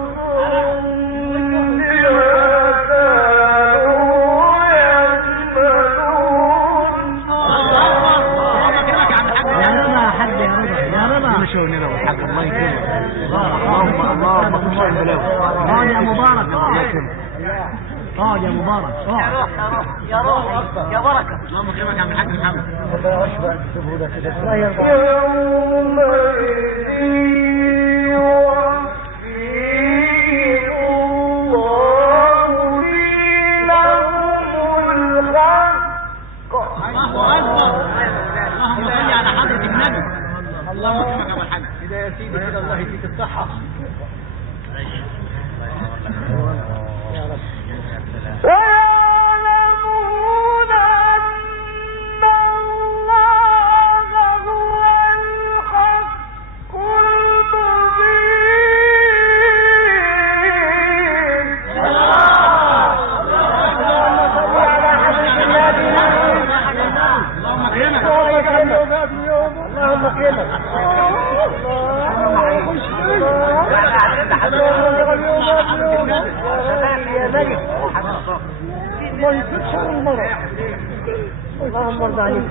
بما كانوا يعملون. يا رضا يا حاج يا رضا يا رضا. شغلنا لو الحاج الله يكرمك. اللهم كل شيء بلاوي. اقعد يا مبارك اقعد. اقعد يا مبارك اقعد. يا روح يا بركة. اللهم كرمك يا عم الحاج محمد. الله يشفع شوفوا ده كده. الله يرضى. يومئذ يوفيهم الله دينهم الحق. الله اكبر. اللهم صل على حضرة النبي. اللهم كرمك يا عم الحاج. كده يا سيدي كده الله يديك الصحة. ويعلمون أن الله هو الحق المبين. اللهم اكرمك. يا ملك. الله يكفيك شر المرض. اللهم ارضى عليك.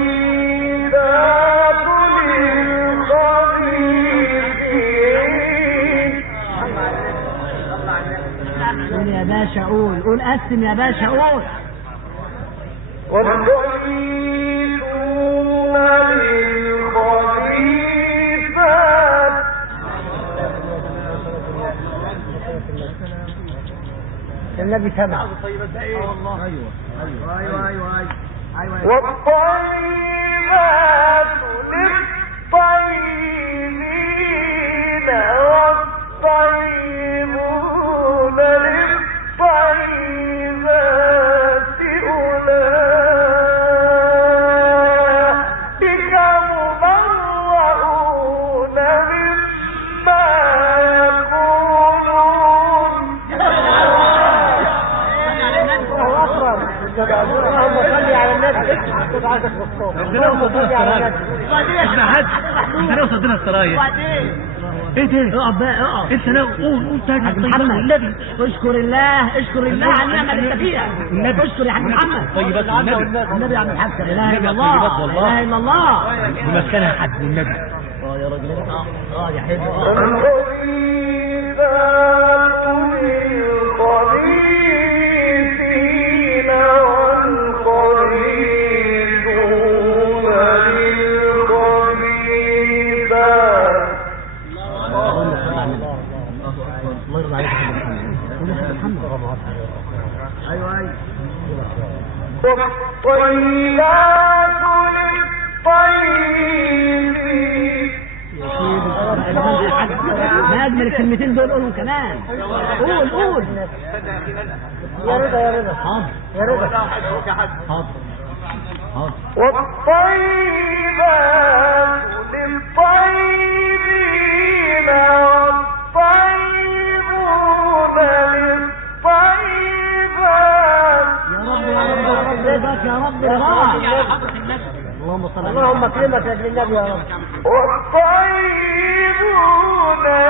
الخبيثات للخبيثين. قول يا باشا قول. قول قسم يا باشا قول. والخبيثون للخبيثات. النبي سمع. والطيبات للطيبين والطيبون للطيبات أولئك مبرؤون مما يقولون. الله اكبر. اللهم صل على النبي. احنا لو صدنا السرايا ايه ده؟ اقعد بقى اقعد. انت لو قول تاني حاج محمد والنبي اشكر الله اشكر الله على النعمه اللي انت فيها. النبي اشكر يا حاج محمد. طيبات النبي النبي يا عم الحاج لا اله الا طيبات الله لا والله. اله الا الله. بمسكنها حد والنبي يا راجل يا حبيبي الخبيثات للخبيثين والخبيثون للخبيثات اللهم صل على النبي. الله يرضى عليك يا حاج محمد. قول يا حاج محمد. ايوه ايوه. والطيبات للطيبين ما اجمل الكلمتين دول قولهم كمان. قول يا رضا يا رضا حاضر يا رضا حاضر حاضر. والطيبات للطيبين والطيبون للطيبات يا رب رضاك يا رب رضاك. اللهم صل على اللهم اكرمك لاجل النبي يا رب. والطيبون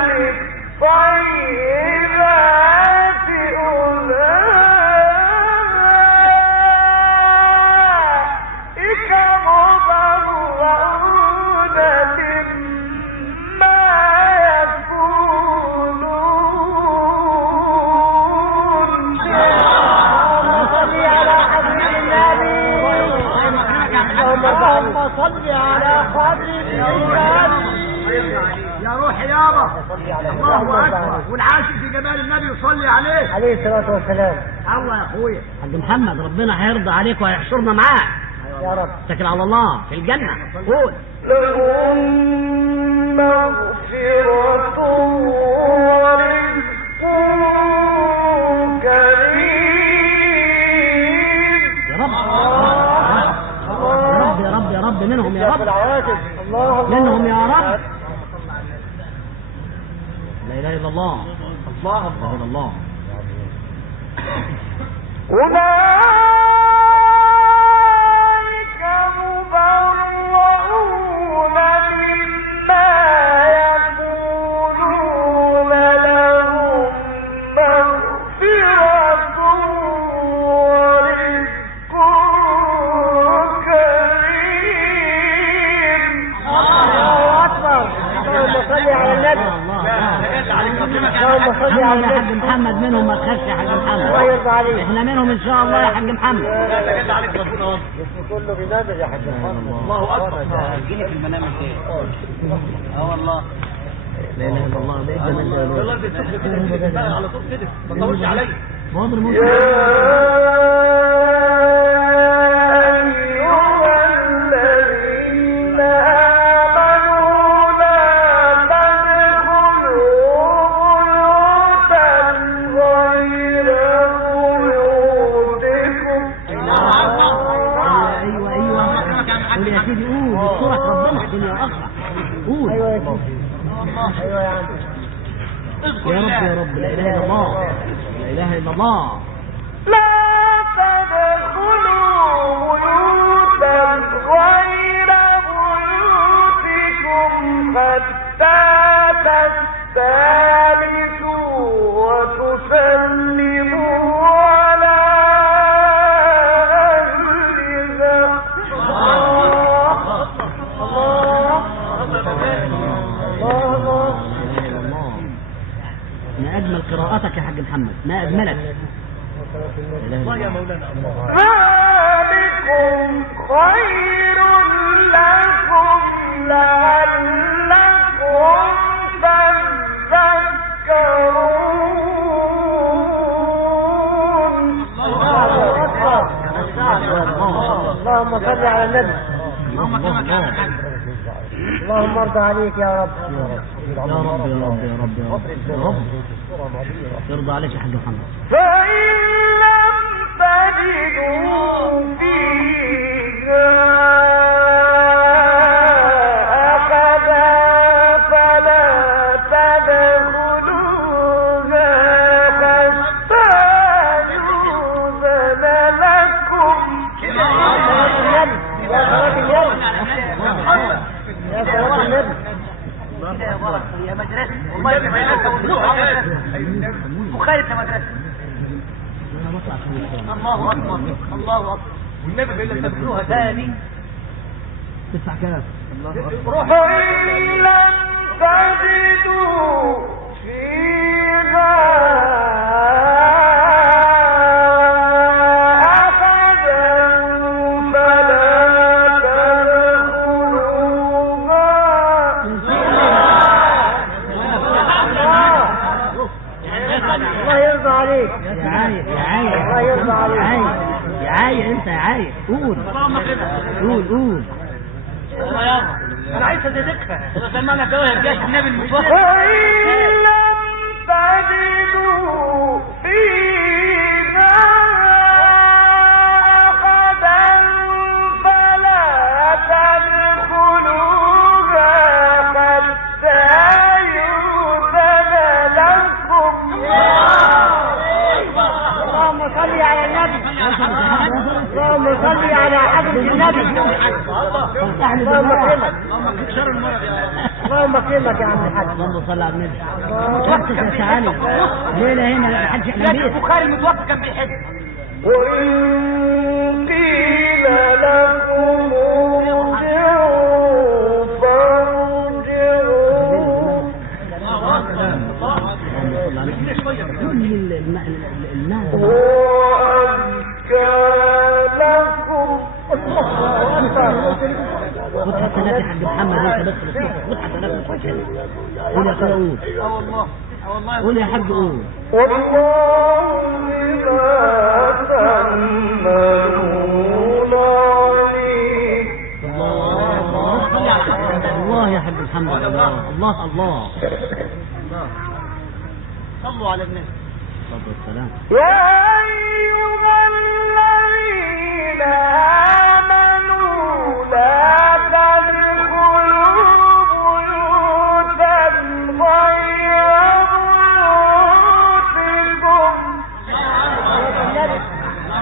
للطيبات أولئك مبرؤون مما يقولون. صل على حبيب النبي. اللهم صل على حبيب النبي. يا روحي يابا الله اكبر والعاشق في جمال النبي يصلي عليه عليه الصلاة والسلام. الله يا اخويا. حاج محمد ربنا هيرضى عليك وهيحشرنا معاك. يا رب. اتكل على الله في الجنة. قول لهم مغفرة ورزق كريم. يا رب يا رب يا رب منهم يا رب منهم يا رب. لا اله الا الله. لا اله الا الله. أولئك مبرؤون مما يقولون لهم مغفرة ورزق كريم. الله أكبر. اللهم صل على النبي. اللهم صل على يا حاج النبي. محمد منهم ما تخافش يا حاج الله محمد. يرضى عليك. احنا منهم ان شاء الله يا حاج محمد. اسم كله بنادر يا حاج محمد. الله اكبر. جيني في المنام كده. والله لا اله الا الله. ده الجمال والله بتسخن على طول كده ما تطولش عليا. حاضر يا مسلم. أيها الذين آمنوا لا تدخلوا بيوتا غير بيوتكم. ايوه قول يا سيدي قول بصورة ربنا الدنيا واخره. قول ايوه يا سيدي. ايوه يا عم. يا رب لا اله الا الله. لا اله الا الله. لا تدخلوا بيوتا غير بيوتكم حتى تستأنسوا وتسلموا على أهلها. الله. ما اجمل قراءتك يا حاج محمد. ما اجملك. الله يا مولانا. ذلكم خير لكم لعلكم تذكرون. اللهم صل على النبي. اللهم ارضى عليك يا رب. يا رب يرضى عليك يا حاج محمد. فإن لم تجدوا فيها أحدا فلا تدخلوها حتى يؤذن لكم. يا صلاة النبي. يا مدرسة والله يا مدرسة وخالد يا مدرسة. الله أكبر الله أكبر. والنبي بيقول لك تدخلوها ثاني تدفع كام؟ فإن لم تجدوا فيها قول انا عايز اصدقها سمعنا جواهر جاش النبي المتوفى. وإن لم تجدوا فيها أحدا فلا تدخلوها حتى يؤذن لكم. اللهم صل على النبي. اللهم صل على حضرة النبي. اللهم اكرمك. اللهم اكرمك يا عم الحاج. اللهم صل على النبي. وقتك يا تعالي ليلة هنا الحاج احنا بيه. البخاري المتوفى كان بيحج. وإن قيل لكم ارجعوا فارجعوا. هو أزكى لكم. خد حسنات يا حاج محمد انت بس خد حسنات مش مشكلة. قول يا اخويا قول. قول يا حاج قول. والله بما تعملون عليم. الله يا حاج محمد. الله الله. صلوا على النبي. الصلاة والسلام. يا أيها الذين آمنوا لا تدخلوا بيوتا غير بيوتكم.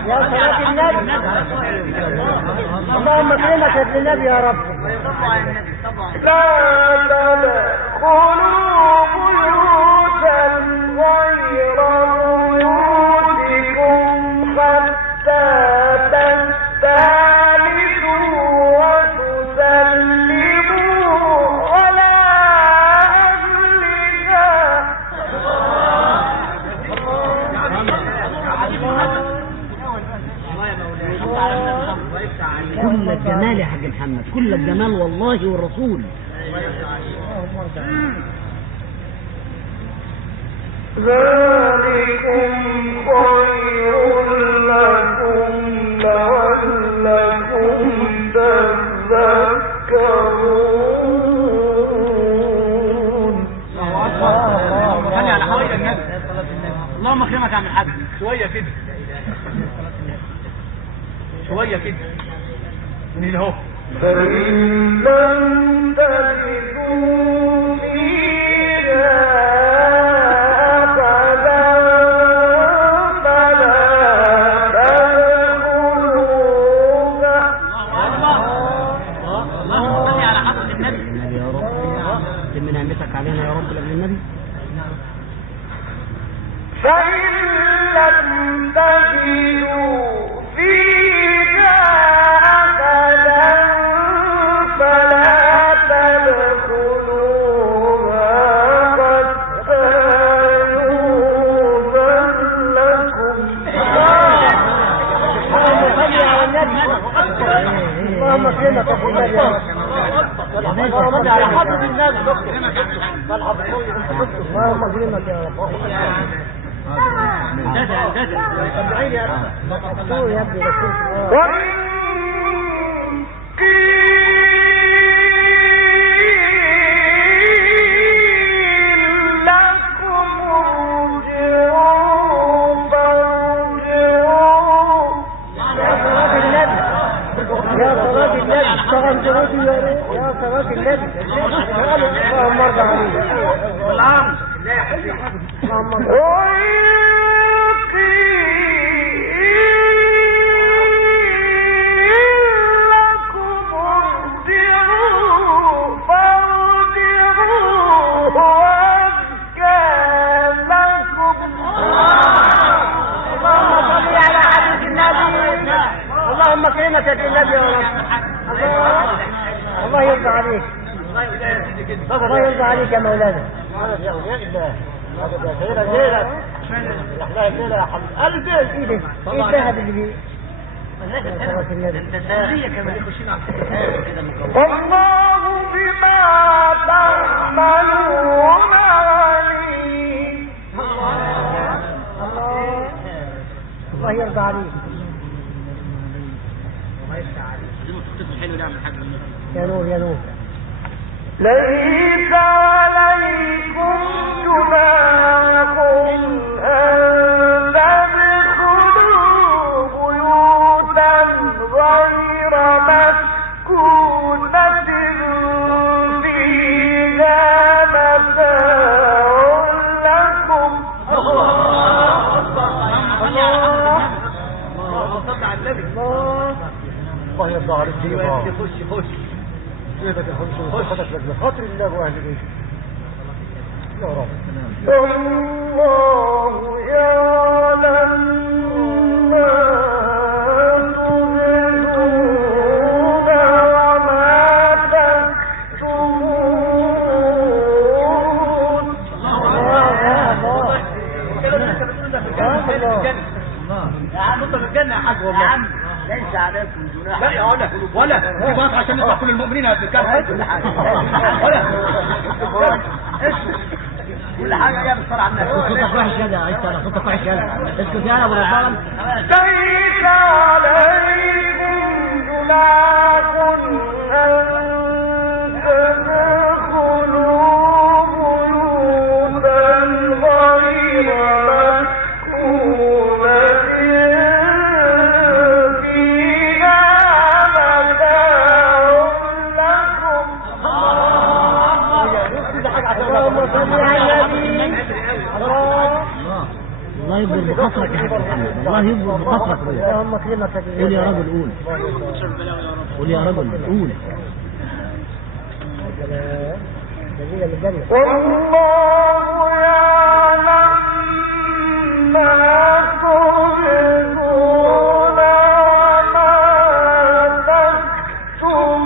يا صلاة النبي. اللهم اكرمك يا ابن النبي يا رب. لا تدخلوا بيوتا غير بيوتكم حتى تستأنسوا وتسلموا على أهلها. كل الجمال يا حاج محمد كل الجمال والله والرسول. ذلكم خير لكم لعلكم تذكرون. صلي على حضرة النبي. اللهم اكرمك يا عم الحاج. شوية كده شوية كده من اهو. فإن لم تجدوا فيها أحدا فلا تدخلوها. اللهم صل على حضرة النبي. النبي يا رب تم نعمتك علينا يا رب لأجل النبي. فإن لم تجدوا فيها أحدا فلا تدخلوها حتى يؤذن لكم. اللهم صل على النبي. اللهم اكرمك يا ابن النبي يا رب. اللهم صل على حضرة النبي. اللهم اكرمك يا رب. وإن قيل لكم ارجعوا فارجعوا. يا صلاة النبي. يا صلاة النبي. اشتغل جنودي يا صلاة النبي. اللهم ارضى عليك. اللهم ارضى. لكم ارجعوا فارجعوا يا مولانا. مدد يا اولياء الله. مدد يا سيدة زينب. احنا الليلة يا حبيب قلبي. ايه الذهب اللي بيه؟ والله بما تعملون عليم. الله يرضى عليك. يا نور يا نور. ليس عليكم جناح أن تدخلوا بيوتا غير مسكونة فيها متاع لكم. الله يرضى عليك. خش سيدك خش لك بخاطر الله واهل بيته يا رب. الله يعلم ما تبدون وما تكتمون. يا عم انت في الجنه يا حاج والله. يا عم ليس عليكم جناح. لا يا ولا في باطل عشان نطلع كل المؤمنين هتتكلم ولا كل حاجه جايه بالصلاه على النبي. صوتك وحش يا ده انت، صوتك وحش يا ده. اسكت يا ابو الظلم. ليس عليكم جناح أن تدخلوا بيوتا غير مسكونة فيها متاع لكم. الله يكبر بخاطرك يا حاج محمد، الله يكبر بخاطرك. اللهم كرمك. قول يا رجل قول. قول يا رجل قول. جميلة من الجنة. والله يعلم ما تبدون وما تكتمون.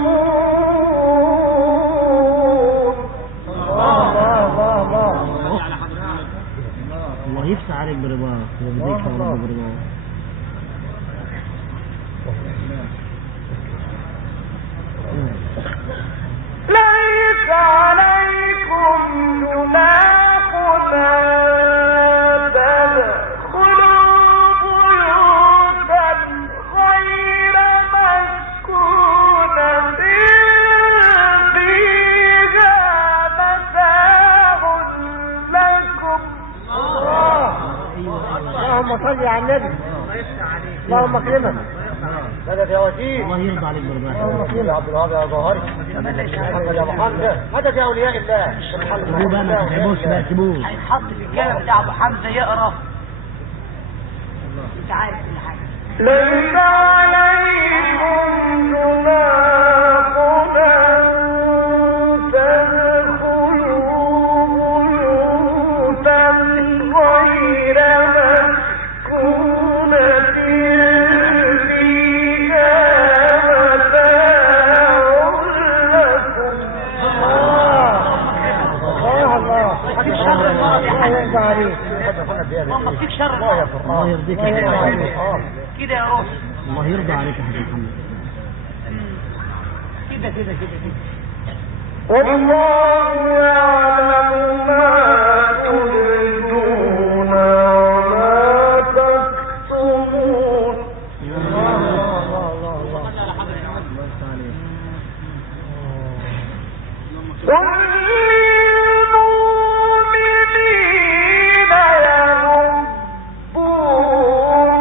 الله يفتح عليك برضاك ويرضيك يا رب برضاك. ليس عليكم جناح أن تدخلوا بيوتا غير مسكونة فيها متاع لكم. اللهم صل على النبي. اللهم كرمك. مدد يا وكيل. الله يرضى عليك برضاك. اللهم كرمك. عبد الوهاب يا ظاهري. محمد يا محمد. مدد يا اولياء الله. سيبوه بقى ما تتعبوش بقى سيبوه. هيتحط في الجامع بتاع ابو حمزه يقرا. انت عارف كل حاجه. ليس عليكم جناح أن تدخلوا بيوتا غير مسكونة فيها متاع لكم. الله يرضى عليك. اللهم فيك شر الله يرضيك يا حاج محمد. كده يا روح. الله يرضى عليك يا حاج محمد. كده والله يعلم ما تبدون وما تكتمون. قل للمؤمنين يغضوا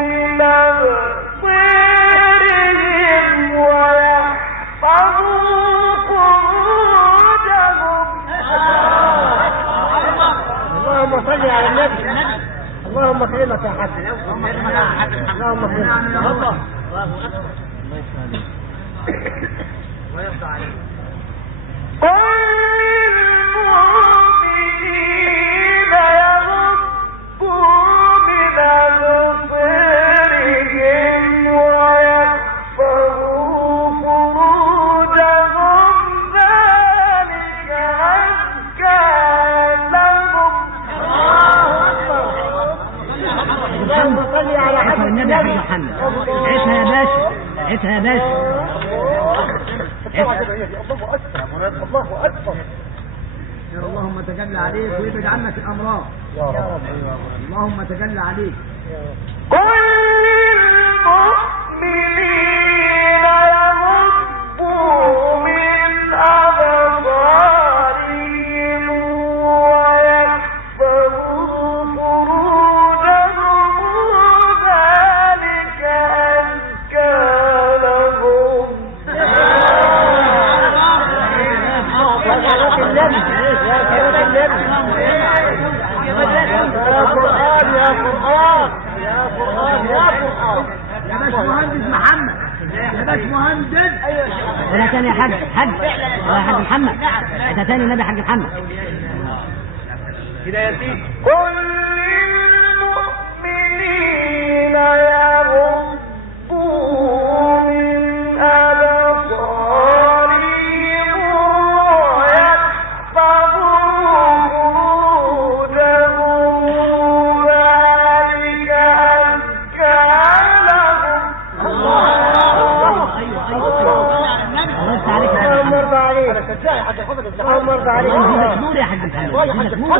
من أبصارهم ويحفظوا فروجهم. اللهم صل على النبي. اللهم كرمك يا حاج. اللهم كرمك. الله ويرضى عليك. قل للمؤمنين يغضوا من أبصارهم ويحفظوا فروجهم ذلك أزكى عيشها يا باشا. الله أكبر. اللهم تجلى عليك ويبعد عنك الامراض. يا رب. اللهم تجلى عليك. قل للمؤمنين يغضوا من أبصارهم ويحفظوا فروجهم ذلك أزكى لهم. يا باشمهندس محمد، يا باشمهندس. ولا تاني يا حاج ولا حاج محمد. انت تاني النبي حاج محمد. كده يا سيدي. قل للمؤمنين يغضوا من أبصارهم ويحفظوا فروجهم ذلك أزكى لهم. الله يفتح عليك يا حاج اللهم محمد. ارضى عليك. اللهم ارضى عليك. يزيدك نور يا حاج محمد. يزيدك نور.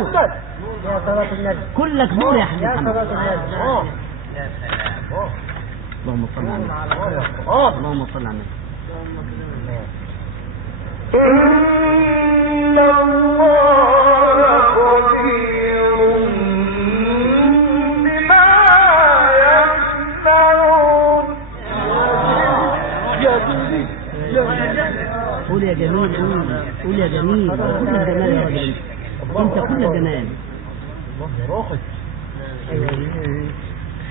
يا صلاة النبي. كلك نور يا حاج يا محمد. صلاة النبي. اللهم صل على النبي. اللهم صل على النبي. إن الله خبير بما يصنعون. قول يا جميل. قول يا جميل. كل الجمال يا راجل. انت كل الجمال.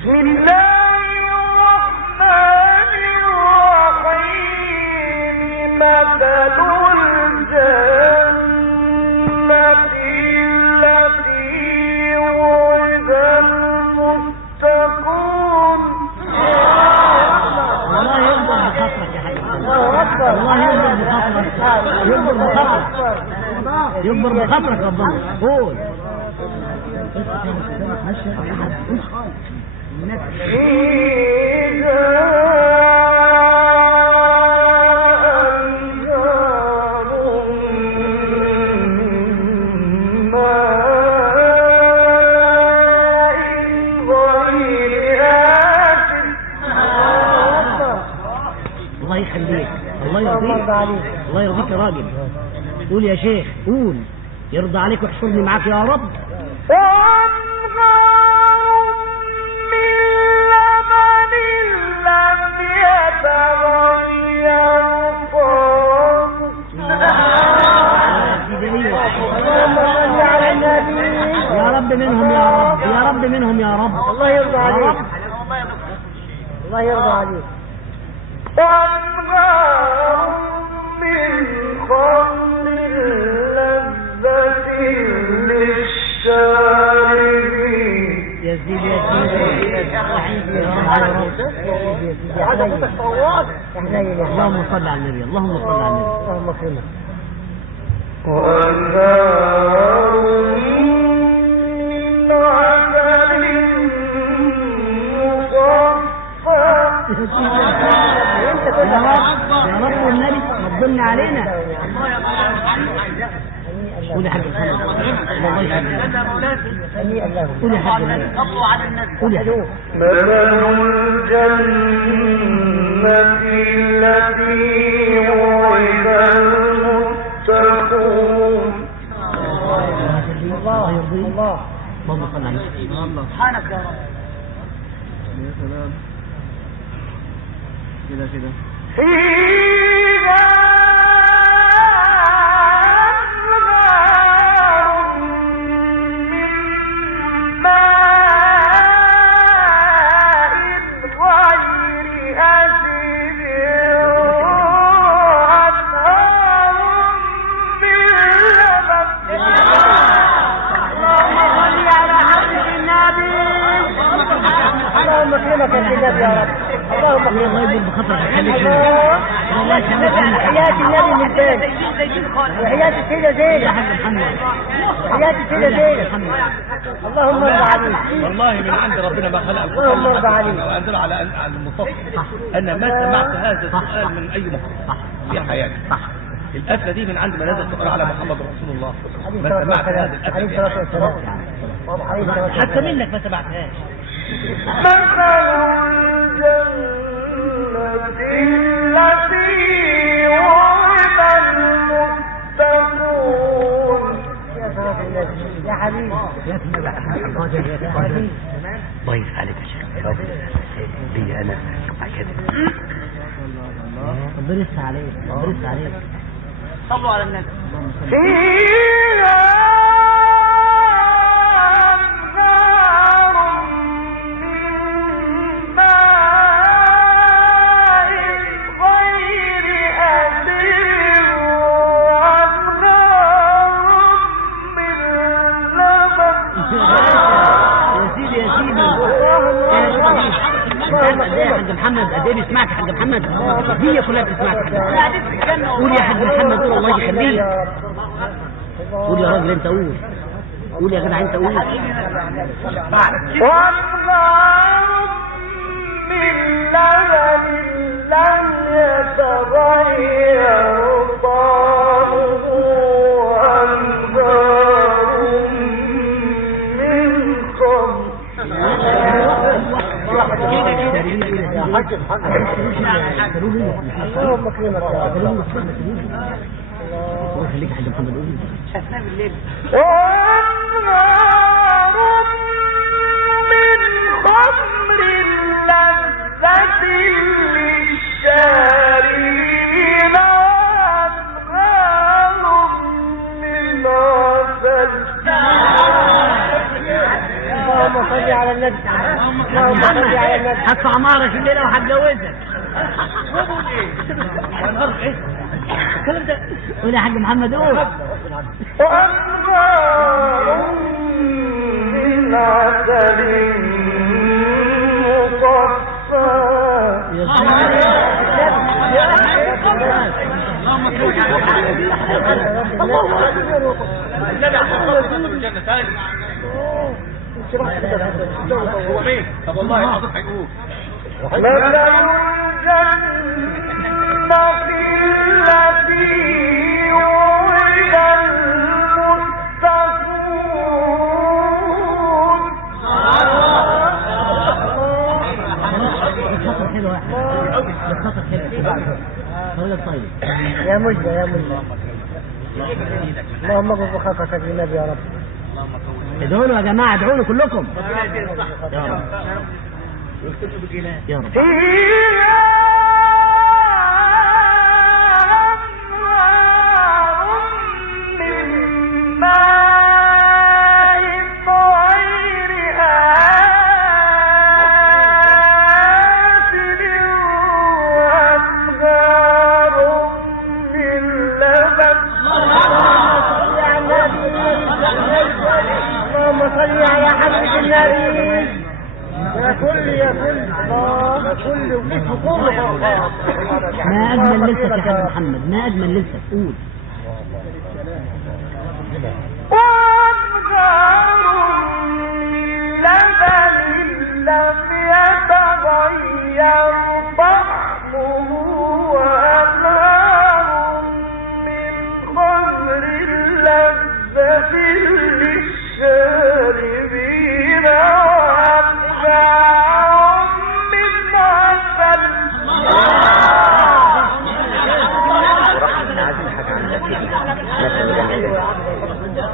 بسم الله الرحمن الرحيم. مثل الجنة التي وعد المتقون. الله يكبر بخاطرك يا حاج محمد. الله يكبر بخاطرك. يكبر بخاطرك ربنا. قول. الله يخليك. الله يرضيك. الله يرضيك يا راجل. قول يا شيخ. قول. يرضى عليك ويحشرني معاك يا رب. وأنهار من لبن لم يتغير طعمه. يا رب منهم يا رب. يا رب منهم يا رب. الله يرضى يا عليك. رب. الله يرضى عليك. وأنهار من خمر لذة للشاربين. يزيد يا سيدي. يا حنين. اللهم صل على النبي. اللهم صل على النبي. اللهم اكرمك. وأنهار من عسل مصفى. يا رب والنبي ما تضن علينا. قول يا حاج محمد. الله يخليك. قول يا حاج محمد. قول يا حاج. مثل الجنة التي وعد المتقون. الله يرضيك. اللهم صل على النبي. سبحانك يا رب. يا سلام. كده فيها أنهار من ماء غير أسد وأنهار من لبن. اللهم صل على حضرة النبي. اللهم اكرمك يا سيدنا يا رب. اللهم الله اكرمك. يجبر بخاطرك. خليك الله الله يخليك. حياة النبي من تاني. وحياة السيدة يا زينب. حاج محمد. حياتي كده ليه؟ اللهم ارضى عليك. والله من عند ربنا ما خلق اللهم ارضى عليك. وأنزل على المصطفى. أنا ما سمعت هذا السؤال من أي مخلوق في حياتي. القفلة دي من عند من هذا السؤال على محمد رسول الله. ما سمعت هذا عليه الصلاة القفلة. والسلام. حتى منك ما سمعتهاش. مثل الجنة التي وعد المتقون. يا صلاة النبي يا حبيبي. يا سيدي يا حبيبي. ضيف عليك يا شيخ لي أنا كده. ربنا يفتح عليك، ربنا يفتح عليك. صلوا على النبي. فيها أنهار من ماء غير آسن وأنهار من لبن. يا سيدي يا سيدي. يا حاج محمد قد ايه بيسمعك يا حاج محمد؟ هي كلها بتسمعك يا حاج محمد. قول يا حاج محمد، قول الله يخليك. قول يا راجل انت، قول. قول يا جدع انت، قول. وأنهار من لبن لم يتغير طعمه وأنهار من خمر. يا حاج محمد. اللهم اكرمك يا رب. الله يخليك يا حاج محمد، قول. وأنهار من خمر لذة للشاربين وأنهار من عسل. اللهم صل على النبي. اللهم صل على النبي. هدفع عمارك الليله وهتجوزك. الكلام ده. قول يا حاج محمد، قول. وأنهار من عسل مصفى. يا سيدي. هو مين؟ طب والله العظيم هيقول. مثل الجنة التي وعد المتقون. الخطر حلو يا احمد، الخطر حلو. راجل طيب. يا مجدة يا مجدة. اللهم اغفر خطأك للنبي يا رب. ادعوا له يا جماعه، ادعوا له كلكم. يا رب يا رب. فيها أنهار من ماء غير آسن وأنهار من لبن. اللهم صل على حضرة النبي. يا كل الله يا كل وجسم كله. ما اجمل ليلتك يا حاج محمد، ما اجمل ليلتك. قول. وأنهار من لبن لم يتغير طعمه وأنهار من خمر لذة للشاربين وأنهار من عسل.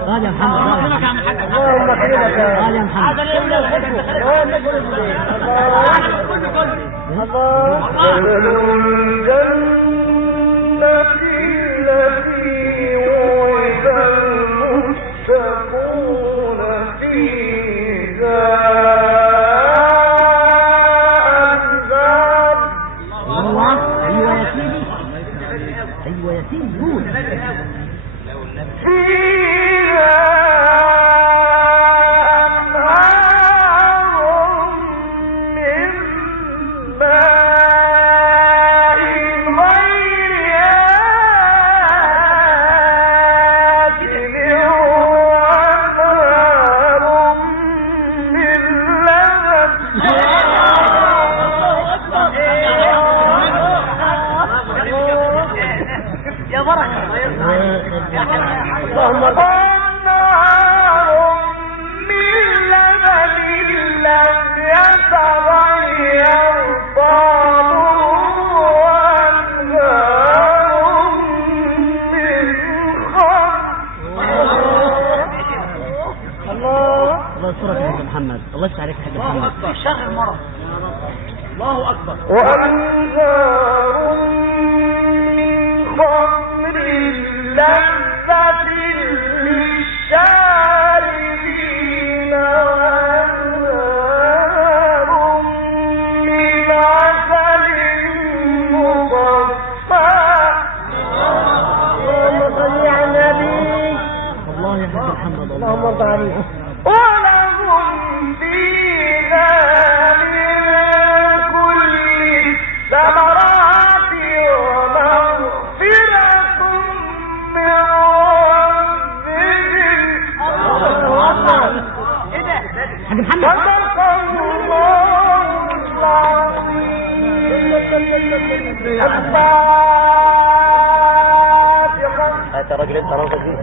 راجع محمد، راجع. اللهم اكرمك يا رب. راجع محمد. مثل الجنة التي وعد المتقون فيها أنهار. ايوه يا سيدي، ايوه يا سيدي، قول. فيها أنهار من ماء غير آسن الله الله يسترك يا حاج محمد، الله يفتح عليك يا حاج محمد. شغل مرض. الله اكبر. وأنهار من خمر لذة للشاربين وأنهار من عسل مصفى. اللهم صل على النبي. الله يا حاج محمد، اللهم ارضى عليك. ولهم فيها من كل الثمرات ومغفرة من ربهم. حاج محمد. صدق الله العظيم. الفاتحة. هات يا راجل انت روضة فيه.